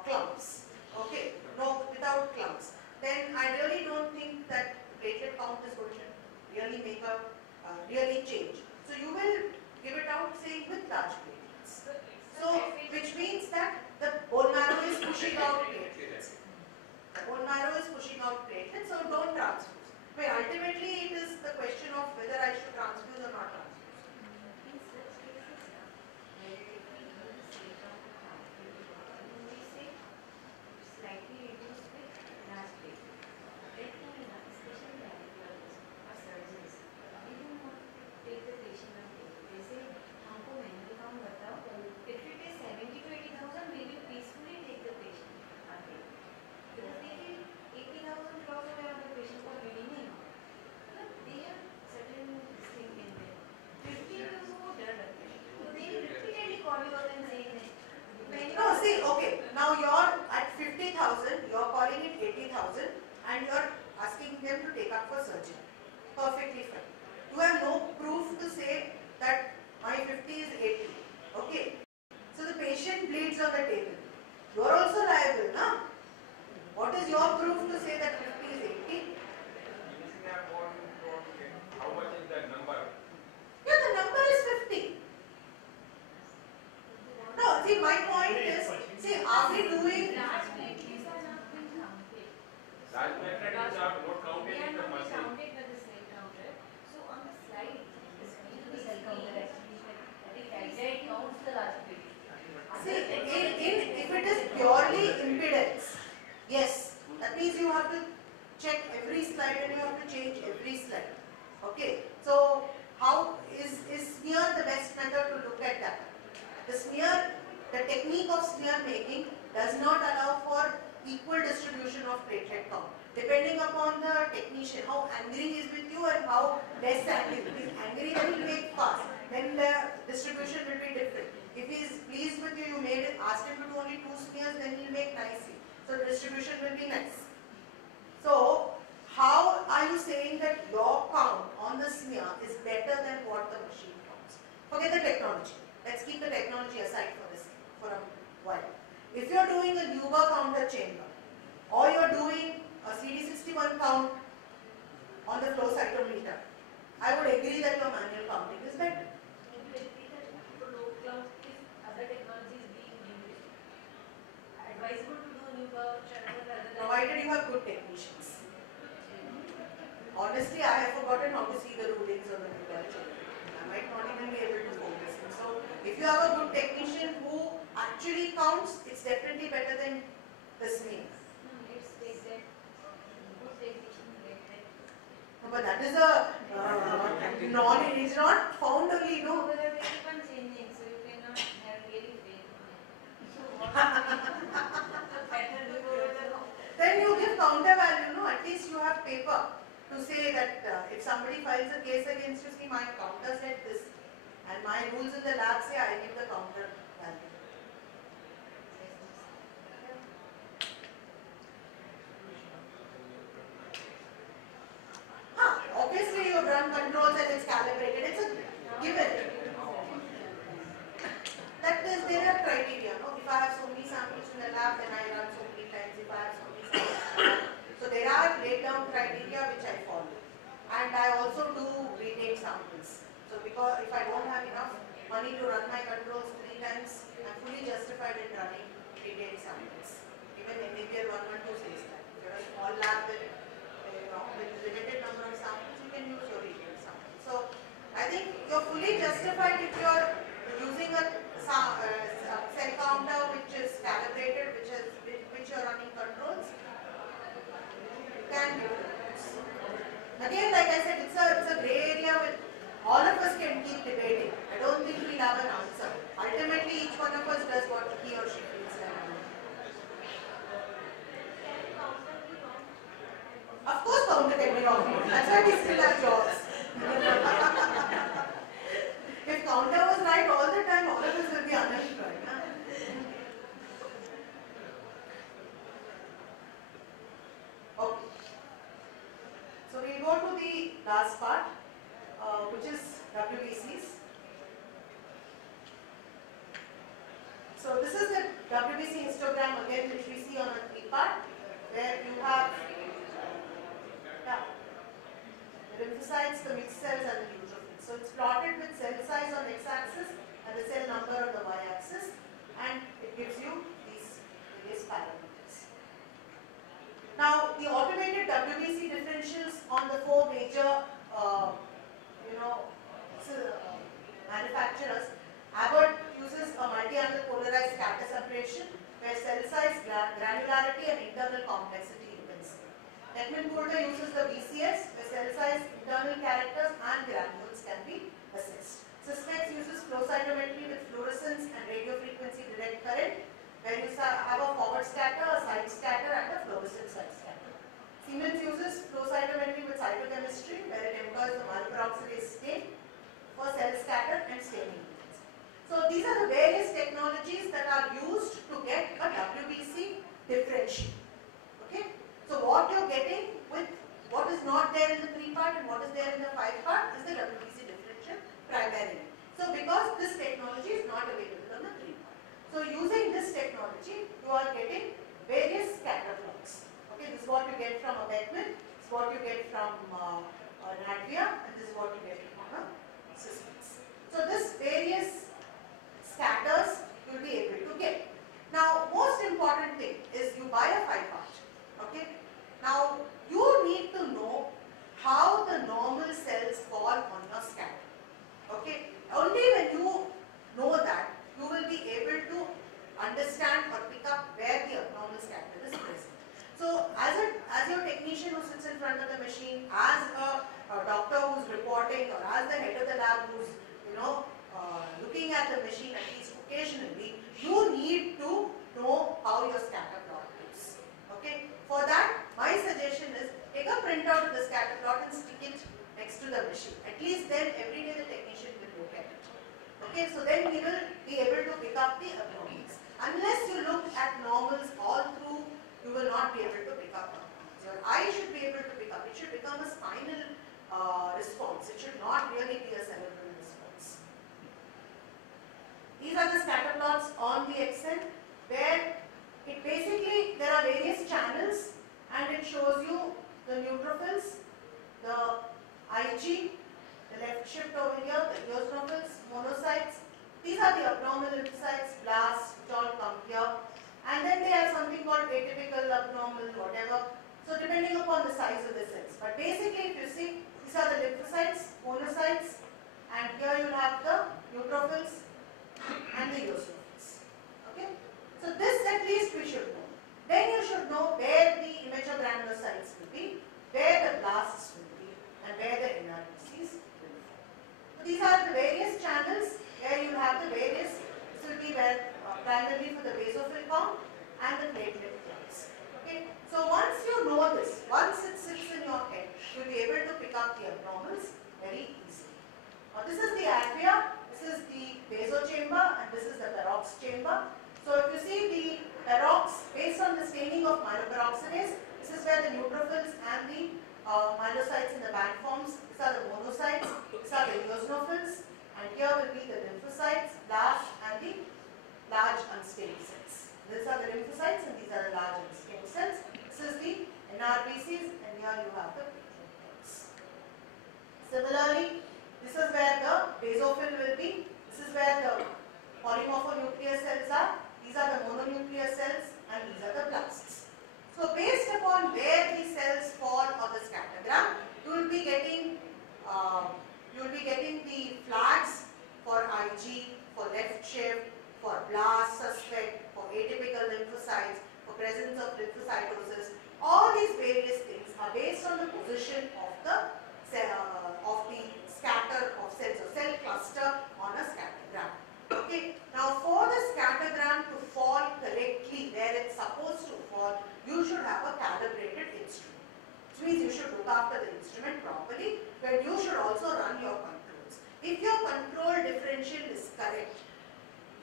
clumps, okay, without clumps, then I really don't think that platelet count is going to really make a really change. So you will give it out saying with large platelets. So which means that the bone marrow is pushing out platelets. The bone marrow is pushing out platelets, so don't transfuse. But ultimately it is the question of whether I should transfuse or not transfuse. No, see, okay, now you're at 50,000, you're calling it 80,000 and you're asking them to take up for surgery. Perfectly fine. You have no proof to say that my 50 is 80. Okay. So the patient bleeds on the table. You are also liable, na? What is your proof to say that 50 is 80? How much is that number? Yeah, the number is 50. No, see, my point is, see, are we doing... Large platelets are not being counted. Large platelet is not counted They are in the not being machine. counted by the cell counter. So on the slide, the screen the cell counter actually it counts the large platelets. See, if it is purely impedance, yes, that means you have to check every slide and you have to change every slide. Okay, so how is smear the best method to look at that? The technique of smear making does not allow for equal distribution of platelet count. Depending upon the technician, how angry he is with you and how less angry. If he is angry, then he will make fast. Then the distribution will be different. If he is pleased with you, asked him to do only 2 smears, then he will make nicely. So the distribution will be nice. So how are you saying that your count on the smear is better than what the machine counts? Forget the technology. Let's keep the technology aside for a while. If you are doing a Nuber counter chamber or you are doing a CD61 count on the flow cytometer, I would agree that your manual counting is better. Advisable to do Nuber Provided you have good technicians. Honestly, I have forgotten how to see the rulings on the Nuber chamber. I might not even be able to focus. So, if you have a good technician who actually counts, it's definitely better than the smear. It's good technician. No, but that is a it's not found only, no. But they keep on changing, so you cannot have really faith on it. So what better Nuber? Then you give counter value, no? At least you have paper. to say that if somebody files a case against you, see my counter said this and my rules in the lab say I give the counter value. Obviously you've run controls and it's calibrated, it's a given. That is, there are criteria, no? If I have so many samples in the lab, then I run so many times. If I have so many samples in the lab. So there are laid down criteria which I follow. And I also do retake samples. So because if I don't have enough money to run my controls 3 times, I'm fully justified in running retake samples. Even NDPL 112 says that. If you're a small lab with, with limited number of samples, you can use your retake samples. So I think you're fully justified if you're using a cell counter which is calibrated, which you're running controls. You can do it. Again, like I said, it's a gray area with all of us can keep debating. I don't think we'll have an answer. Ultimately, each one of us does what he or she feels like. Of course, counter can be wrong. That's why we still have jobs. If counter was right all the time, all of us will be unemployed. Okay. So we go to the last part, which is WBCs. So this is the WBC histogram again, which we see on a 3-part, where you have the lymphocytes, the mixed cells, and the neutrophils. So it's plotted with cell size on x-axis and the cell number on the y-axis, and it gives you these various parameters. Now, the automated WBC differentials on the 4 major, manufacturers. Abbott uses a multi-angle polarized scatter separation, where cell size, granularity, and internal complexity depends. Beckman-Coulter uses the BCS, where cell size, internal characters, and granules can be assessed. Sysmex uses flow cytometry with fluorescence and radiofrequency direct current, where you have a forward scatter, a side scatter, and a fluorescent side scatter. Siemens uses flow cytometry with cytochemistry, where it employs the malperoxidase stain for cell scatter and staining. So these are the various technologies that are used to get a WBC differential. Okay? So what you're getting with what is not there in the 3-part and what is there in the 5-part is the WBC differential primarily. So because this technology is not available on the 3-part. So using this technology, you are getting various scatter plots. Okay, this is what you get from a Beckman, this is what you get from an Advia, and this is what you get from a Sysmex. So this various scatters you will be able to get. Now, most important thing is you buy a 5-part. Okay. Now, you need to know how the normal cells fall on your scatter. Okay. Only when you know that, you will be able to understand or pick up where the abnormal scatter is present. So, as your technician who sits in front of the machine, as a doctor who's reporting, or as the head of the lab who's, looking at the machine at least occasionally, you need to know how your scatter plot is. Okay. For that, my suggestion is take a printout of the scatter plot and stick it next to the machine. At least then every day the technician will look at it. Okay. So then he will be able to pick up the abnormals. Unless you look at normals all through, you will not be able to pick up abnormals. Your eye should be able to pick up. It should become a spinal response. It should not really be a cerebral response. These are the scatter plots on the Excel, where it basically, there are various channels and it shows you the neutrophils, the Ig, the left shift over here, the eosinophils, monocytes. These are the abnormal lymphocytes, blasts, which all come here. And then they have something called atypical, abnormal, whatever. So depending upon the size of the cells. But basically, if you see, these are the lymphocytes, monocytes, and here you have the neutrophils and the eosinophils. Okay? So this at least we should know. Then you should know where the immature-granulocytes will be, where the blasts will be, and where the NRBCs will be. So these are the various channels where you have the various, this will be where primarily for the basophil count and the platelet counts. Okay. So once you know this, once it sits in your head, you will be able to pick up the abnormals very easily. Now this is the atria, this is the basochamber, and this is the perox chamber. So if you see the perox, based on the staining of myeloperoxidase, this is where the neutrophils and the myelocytes in the band forms. These are the monocytes, these are the eosinophils, and here will be the lymphocytes, large and the large unstained cells. These are the lymphocytes and these are the large unstained cells. This is the NRBCs, and here you have the platelets. Similarly, this is where the basophil will be. This is where the polymorphonuclear cells are. These are the mononuclear cells, and these are the blasts. So based upon where the cells fall on the scattergram, you will be getting the flags for Ig, for left shift, for blast suspect, for atypical lymphocytes, for presence of lymphocytosis. All these various things are based on the position of the scatter of cells, or cell cluster on a scattergram. Okay. Now for the scattergram to fall correctly where it's supposed to fall, you should have a calibrated instrument. Which means you should look after the instrument properly, but you should also run your controls. If your control differential is correct,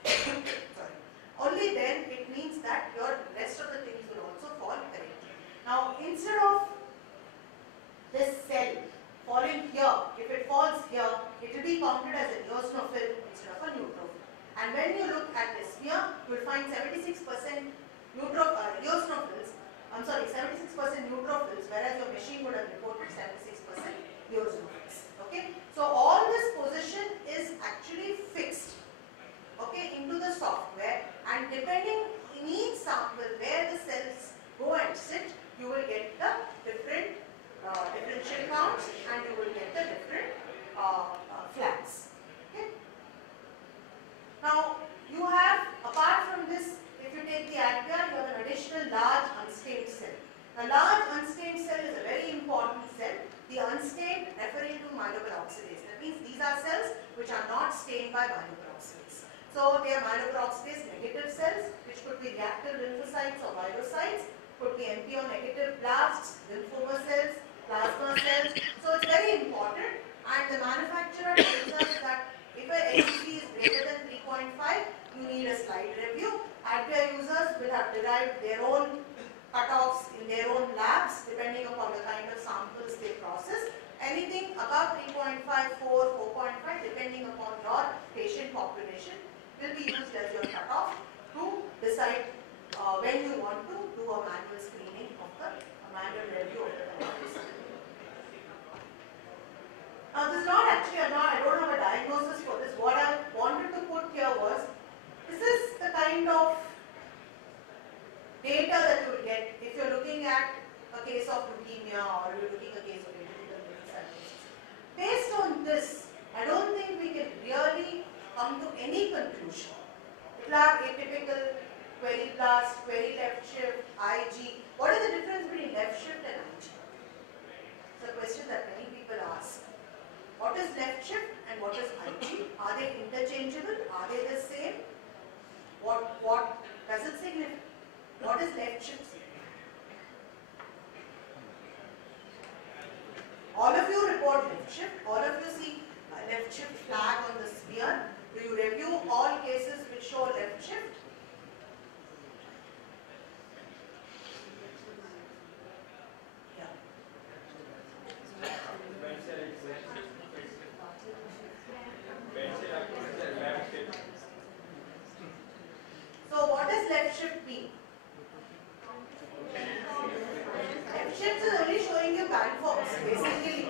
sorry, only then it means that your rest of the things will also fall correctly. Now instead of this cell falling here, if it falls here, it will be counted as an eosinophil instead of a neutrophil. And when you look at this smear, you will find 76% eosinophils, 76% neutrophils, whereas your machine would have reported 76% eosinophils. Okay, so all this position is actually fixed, okay, into the software, and depending in each sample where the cells go and sit, you will get the different differential counts, and you will get the different flags. Okay. Now you have, apart from this, if you take the atria, you have an additional large unstained cell. A large unstained cell is a very important cell. The unstained referring to myeloperoxidase. That means these are cells which are not stained by myeloperoxidase. So they are myeloperoxidase negative cells, which could be reactive lymphocytes or myelocytes, could be MPO negative blasts, lymphoma cells, plasma cells. So it's very important, and the manufacturer tells us that if a ACC is greater than 3.5, you need a slide review. Atria users will have derived their own cutoffs in their own labs depending upon the kind of samples they process. Anything above 3.5, 4, 4.5 depending upon your patient population will be used as your cutoff to decide when you want to do a manual screening of a manual review of the diagnosis. Now this is not actually, I don't have a diagnosis for this. What I wanted to put here was, this is the kind of data that you will get if you're looking at a case of leukemia or you're looking at a case of atypical lymphocytosis. Based on this, I don't think we can really come to any conclusion. It will have atypical, query blast, query left shift, IG. What is the difference between left shift and IG? It's a question that many people ask. What is left shift and what is IG? Are they interchangeable? Are they the same? What does it signify? What is left shift signify? All of you report left shift. All of you see a left shift flag on the sphere. Do you review all cases which show left shift? So what does left shift mean? Left shift is only showing you band forms basically.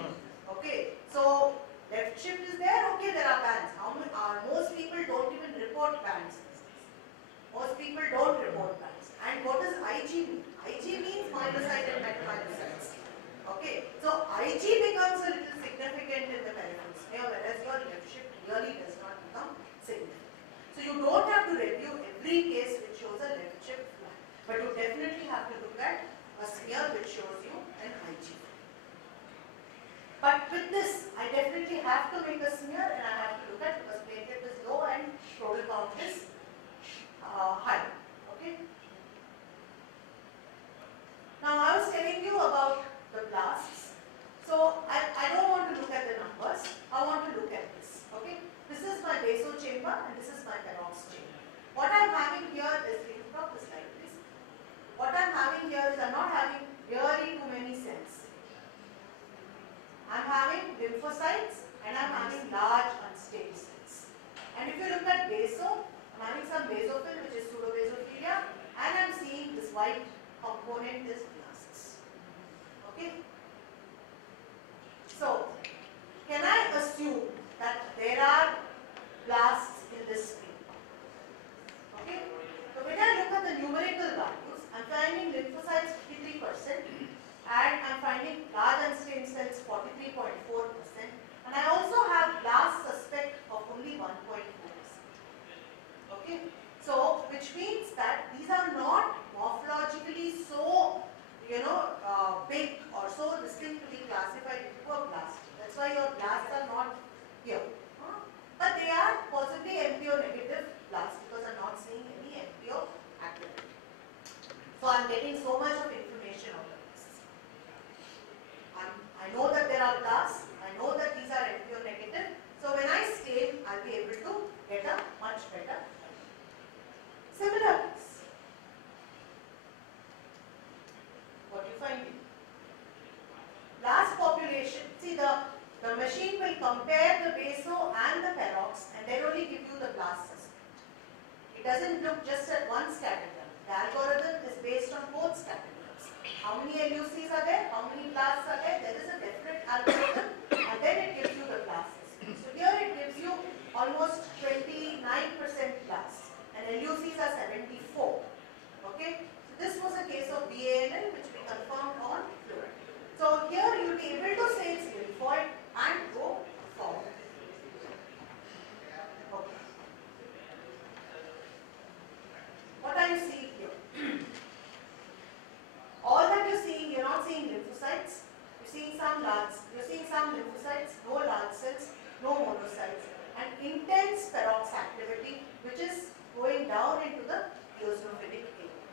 Okay, so left shift is there, okay, there are bands. Most people don't even report bands. Most people don't report bands. And what does IG mean? IG means myelocyte and metamyelocytes. Okay, so IG becomes a little significant in the peripheral smear, whereas your left shift really does not become significant. So you don't have to review every case which shows a left shift flag, but you definitely have to look at a smear which shows you an IG. But with this, I definitely have to make a smear, and I have to look at, because platelet is low and total count is high. Okay. Now I was telling you about the blasts. So So I'm getting so much of information out of this. I know that there are plus, I know that these are empty or negative. So when I scale, I'll be able to get a much better. Similar case. What do you find? Blast population. See, the machine will compare the baso and the perox and then only give you the blast suspect. It doesn't look just at one scattergram. The algorithm is based on both scattergrams. How many LUCs are there? How many blasts are there? There is a definite algorithm and then it gives you the blast suspect. So here it gives you almost 29% blast and LUCs are 74. Okay? So this was a case of BALL which we confirmed on fluid. So here you will be able to say it's lymphoid and go forward. Okay. What are you seeing here? All that you're seeing, you're not seeing lymphocytes. You're seeing some lymphocytes, no large cells, no monocytes, and intense perox activity, which is going down into the eosinophilic area.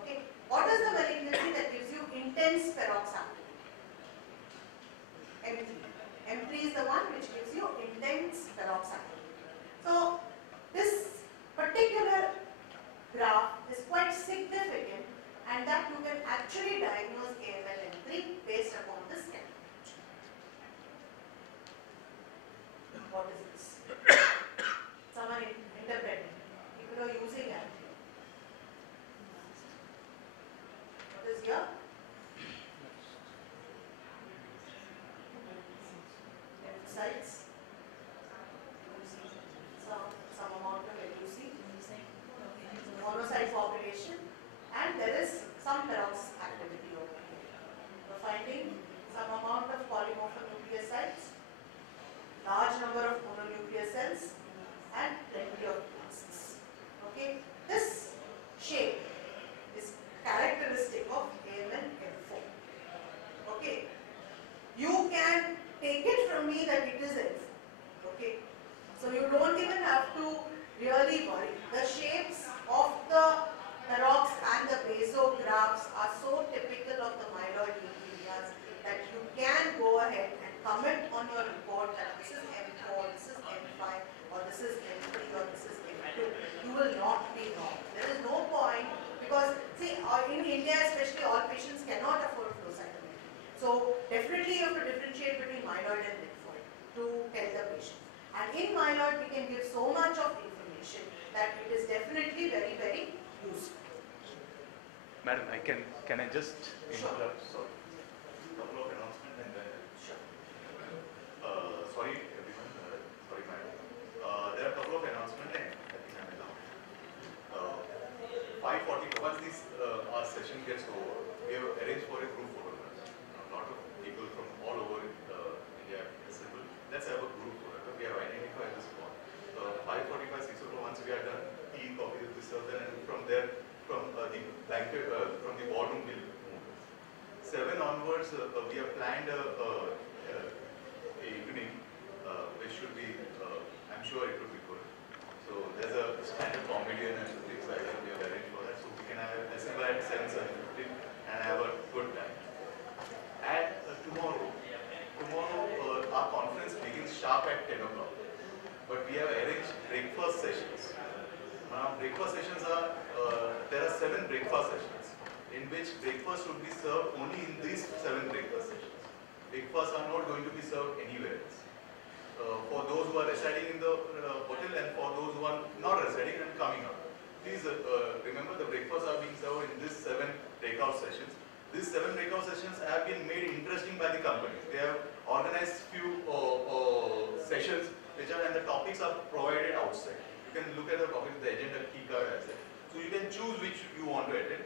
Okay. What is the malignancy that gives you intense perox activity? M3. M3 is the one which gives you intense perox activity. So this particular graph is quite significant and that you can actually diagnose AML M3 based upon this calculation. What is this? Someone interpreting. People are using it. What is here? Lymphocytes. Some amount of LUC. Monocyte population. And there is some perox activity over here. We're finding some amount of polymorphonucleosides, large number of mononuclear cells, and plenty of blasts. Okay, this shape is characteristic of AML M4. Okay, you can take it from me that it is M4. Okay, so you don't even have to really worry. The shapes of the perox and the basographs are so typical of the myeloid leukemias that you can go ahead and comment on your report that this is M4, this is M5, or this is M3, or this is M2. You will not be wrong. There is no point because, see, in India especially, all patients cannot afford flow cytometry. So definitely you have to differentiate between myeloid and lymphoid to tell the patient. And in myeloid, we can give so much of information that it is definitely very, very useful. Madam, can I just interrupt? Sorry. Couple of announcements and then. Sure. Sorry everyone. Sorry madam. There are a couple of announcements and I think I'm allowed. 5:40. Once this our session gets over, we have arranged for a group photograph. A lot of people from all over India assembled. Let's have a group photograph. We have identified the spot. 5:45, 6 o'clock. Once we are done, tea, coffee will be served, and from there. From the ballroom will move. 7 onwards, we have planned a evening, which should be, I'm sure it will be good. So there's a stand-up comedian and things like that. We have arranged for that, so we can have assemble at 7:15 and have a good time. And tomorrow, our conference begins sharp at 10 o'clock. But we have arranged breakfast sessions. Now, breakfast sessions are, there are 7 breakfast sessions in which breakfast would be served only in these 7 breakfast sessions. Breakfasts are not going to be served anywhere else. For those who are residing in the hotel and for those who are not residing and coming up. Please remember the breakfasts are being served in these 7 breakout sessions. These 7 breakout sessions have been made interesting by the company. They have organized few sessions which are, and the topics are provided outside. You can look at the topic, the agenda key card as well. So you can choose which you want to attend.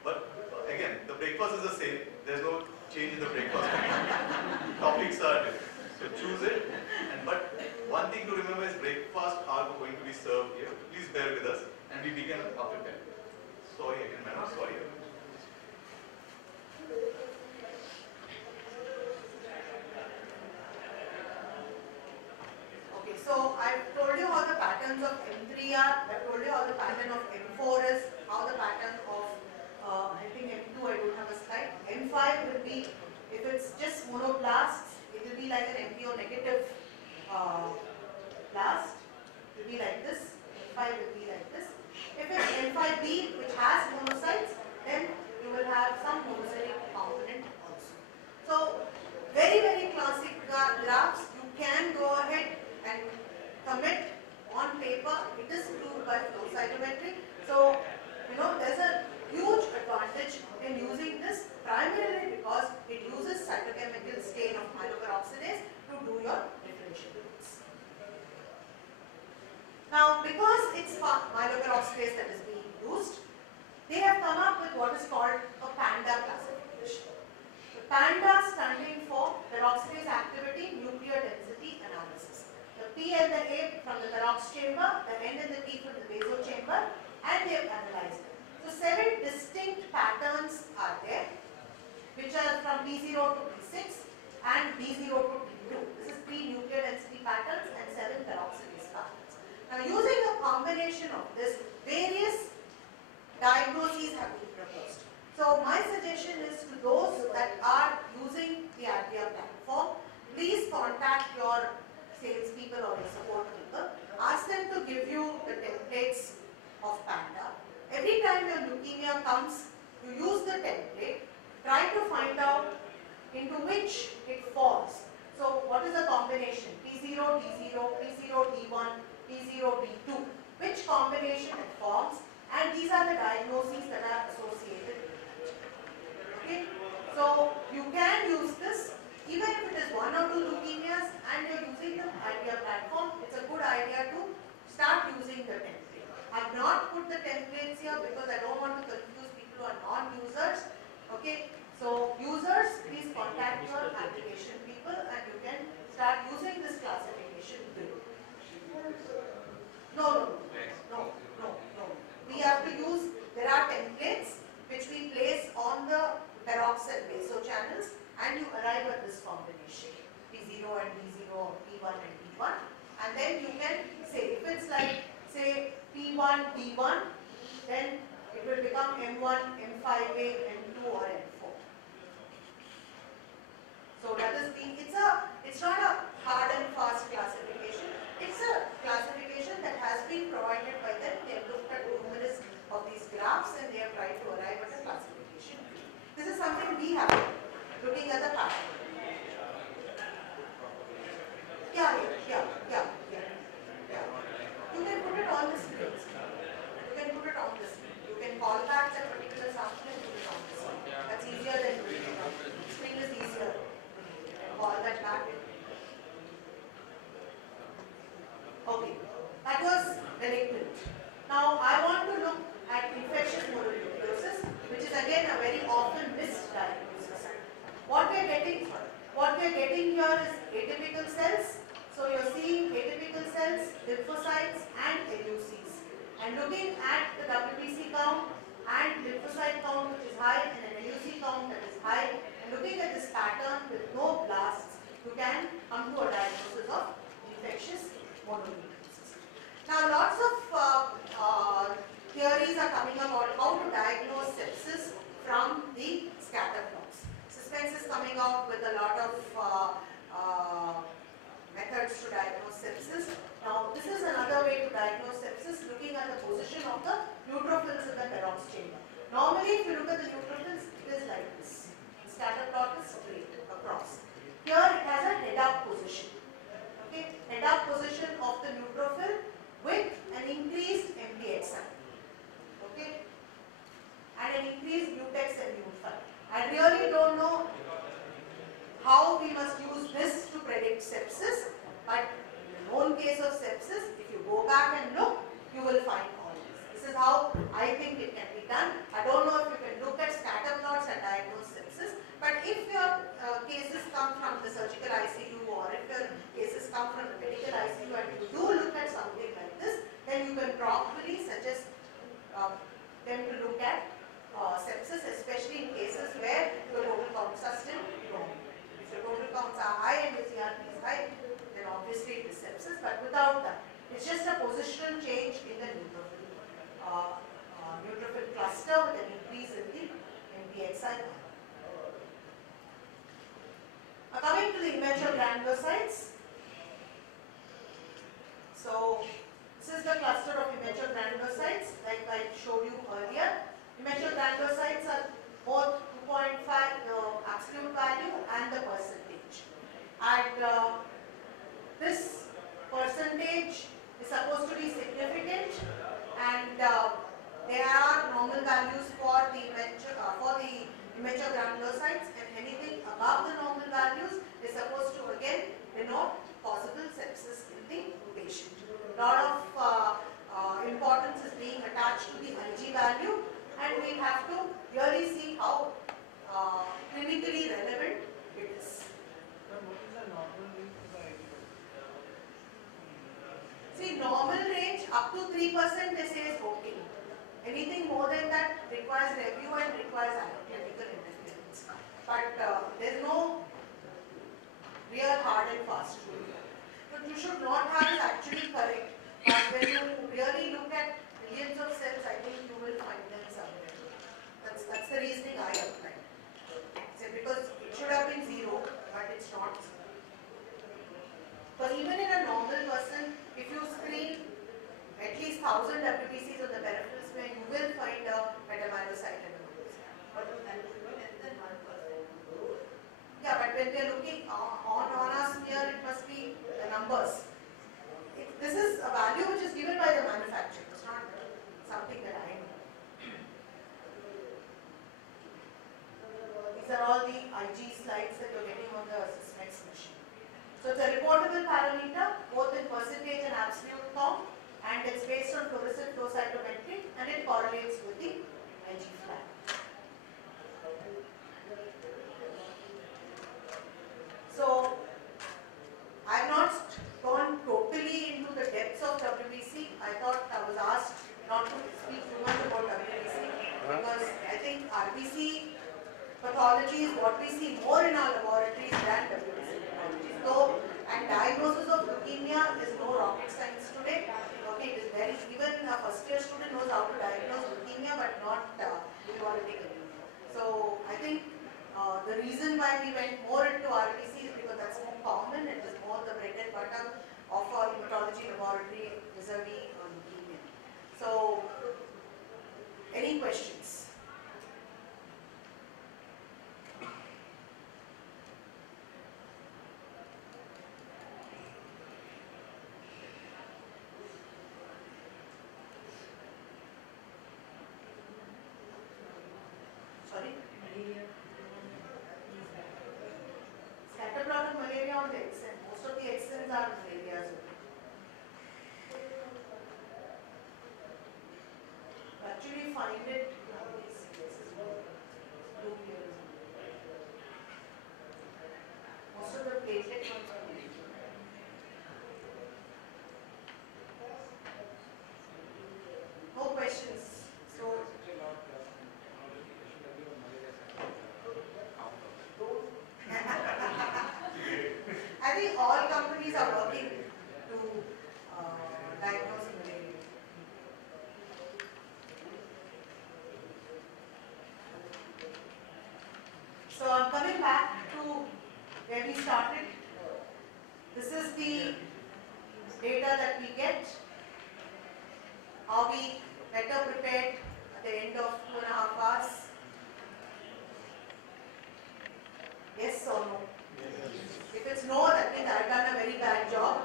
But again, the breakfast is the same. There's no change in the breakfast. Topics are different. So choose it. But one thing to remember is breakfast are going to be served here. Please bear with us. And we begin after 10. Sorry again, madam. Sorry. Okay, so I've told you how the patterns of M3 are, I've told you how the pattern of M4 is, how the pattern of B0 to B6 and B0 to B2. This is 3 nuclear density patterns and 7 peroxidase patterns. Now using a combination of this, various diagnoses have been proposed. So my suggestion is to those that are using the Appi platform, please contact your salespeople or your support people. Ask them to give you the templates of Panda. Every time your leukemia comes, you use the template, try to find out into which it falls. So what is the combination? P0, D0, P0, D1, P0, D2. Which combination it forms, and these are the diagnoses that are associated with it. Okay? So you can use this even if it is 1 or 2 leukemias and you are using the Appi platform. It's a good idea to start using the template. I have not put the templates here because I don't want to confuse people who are non-users. Okay, so users, please contact your application people and you can start using this classification tool. No. We have to use, there are templates which we place on the peroxide baso channels and you arrive at this combination P0 and D0 or P1 and D1, and then you can say if it's like say P1, D1, then it will become M1, M5A, M2 or M4. So that is it's not a hard and fast classification. It's a classification that has been provided by them. They have looked at numerous of these graphs and they have tried to arrive at a classification. This is something we have looking at the pattern. Yeah. You can put it on the screen. You can call back that particular sample and put it on the screen. That's easier than doing it on the screen. Is easier. Call that back. Okay, that was malignant. Now I want to look at infectious mononucleosis, which is again a very often missed diagnosis. What we are getting here is atypical cells. So you are seeing atypical cells, lymphocytes and LUCs. And looking at the WBC count and lymphocyte count which is high and an LUC count that is high, and looking at this pattern with no blasts, you can come to a diagnosis of infectious mononucleosis. Now lots of theories are coming about how to diagnose sepsis from the scatter plots. Suspense is coming out with a lot of methods to diagnose sepsis. Now this is another way to diagnose sepsis, looking at the position of the neutrophils in the Perox chamber. Normally if you look at the neutrophils, it is like this. The scatter plot is straight across. Here it has a head-up position. Okay, head-up position of the neutrophil with an increased MPXI. Okay, and an increased mutex and mu5. I really don't know how we must use this to predict sepsis, but in the known case of sepsis, if you go back and look, you will find all this. This is how I think it can be done. I don't know if you can look at scatter plots and diagnose sepsis, but if your cases come from the surgical ICU or if your cases come from the medical ICU and you do look at something like this, then you can probably suggest them to look at sepsis, especially in cases where your total counts are still low. If your total counts are high and your CRP is high, then obviously it is sepsis, but without that, it's just a positional change in the neutrophil cluster with an increase in the MPXI. Coming to the immature granulocytes. So this is the cluster of immature granulocytes like I showed you earlier. Immature granulocytes are both 2.5 the absolute value and the percentage. And this percentage is supposed to be significant, and there are normal values for the immature granulocytes, and anything above the normal values is supposed to again denote possible sepsis in the patient. A lot of importance is being attached to the Ig value, and we have to really see how clinically relevant it is. But what is the normal range for the Ig? See, normal range up to 3% they say is okay. Anything more than that requires review and requires clinical interference. But but there's no real hard and fast rule. What you should not have is actually correct, but when you really look at millions of cells, I think you will find them somewhere. That's the reasoning I applied. So because it should have been 0, but it's not. But even in a normal person, if you screen at least 1000 WBCs on the peripheral smear, you will find a metamyelocyte and a monocyte. But that should be less than 1%. Yeah, but when we are looking on our smear, it must be the numbers. This is a value which is given by the manufacturer. It's not something that I know. These are all the IG slides that you're getting on the Sysmex machine. So it's a reportable parameter, both in percentage and absolute form, and it's based on fluorescent flow cytometry, and it correlates with the IG flag. So I've not gone totally into the depths of WBC. I thought I was asked not to speak too much about WBC because I think RBC pathology is what we see more in our laboratories than WBC pathology. So, and diagnosis of leukemia is no rocket science today. Okay, it is very, even a first year student knows how to diagnose leukemia but not hematology. So I think the reason why we went more into RBC is because that's more common. It is more the bread and butter of our hematology laboratory vis-a-vis leukemia. So, any questions? Sorry? Scatter plot of malaria on the extent. Most of the extents are malarias. Actually find it nowadays. Most of the platelet ones are malaria. No questions. So I think all companies are working to diagnose malaria. So I'm coming back to where we started. This is the data that we get. Are we better prepared at the end of 2.5 hours? Yes or no? If it's no, that means I've done a very bad job.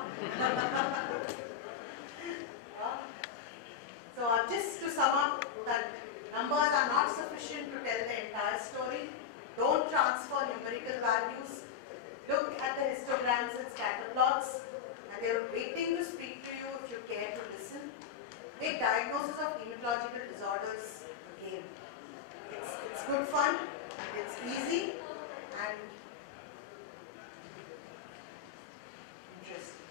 So just to sum up, that numbers are not sufficient to tell the entire story. Don't transfer numerical values. Look at the histograms and scatter plots, and they're waiting to speak to you if you care to listen. Make diagnosis of hematological disorders again. It's good fun, it's easy, and interesting.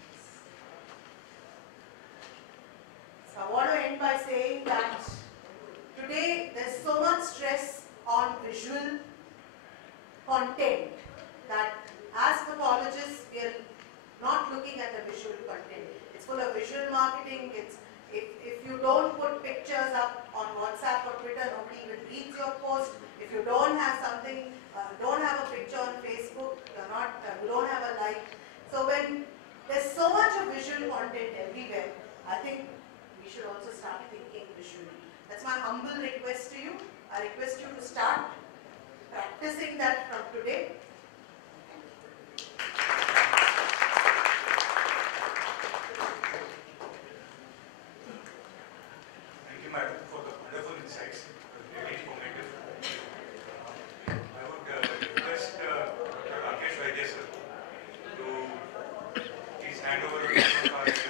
So I want to end by saying that today there's so much stress on visual content that as pathologists we are not looking at the visual content. It's full of visual marketing. If you don't put pictures up on WhatsApp or Twitter, nobody even reads your post. If you don't have something, don't have a picture on Facebook, you don't have a like. So when there's so much of visual content everywhere, I think we should also start thinking visually. That's my humble request to you. I request you to start practicing that from today. Thank you, madam, for the wonderful insights. Very informative. I would request Dr. Rakesh Vaidya sir to please hand over the microphone.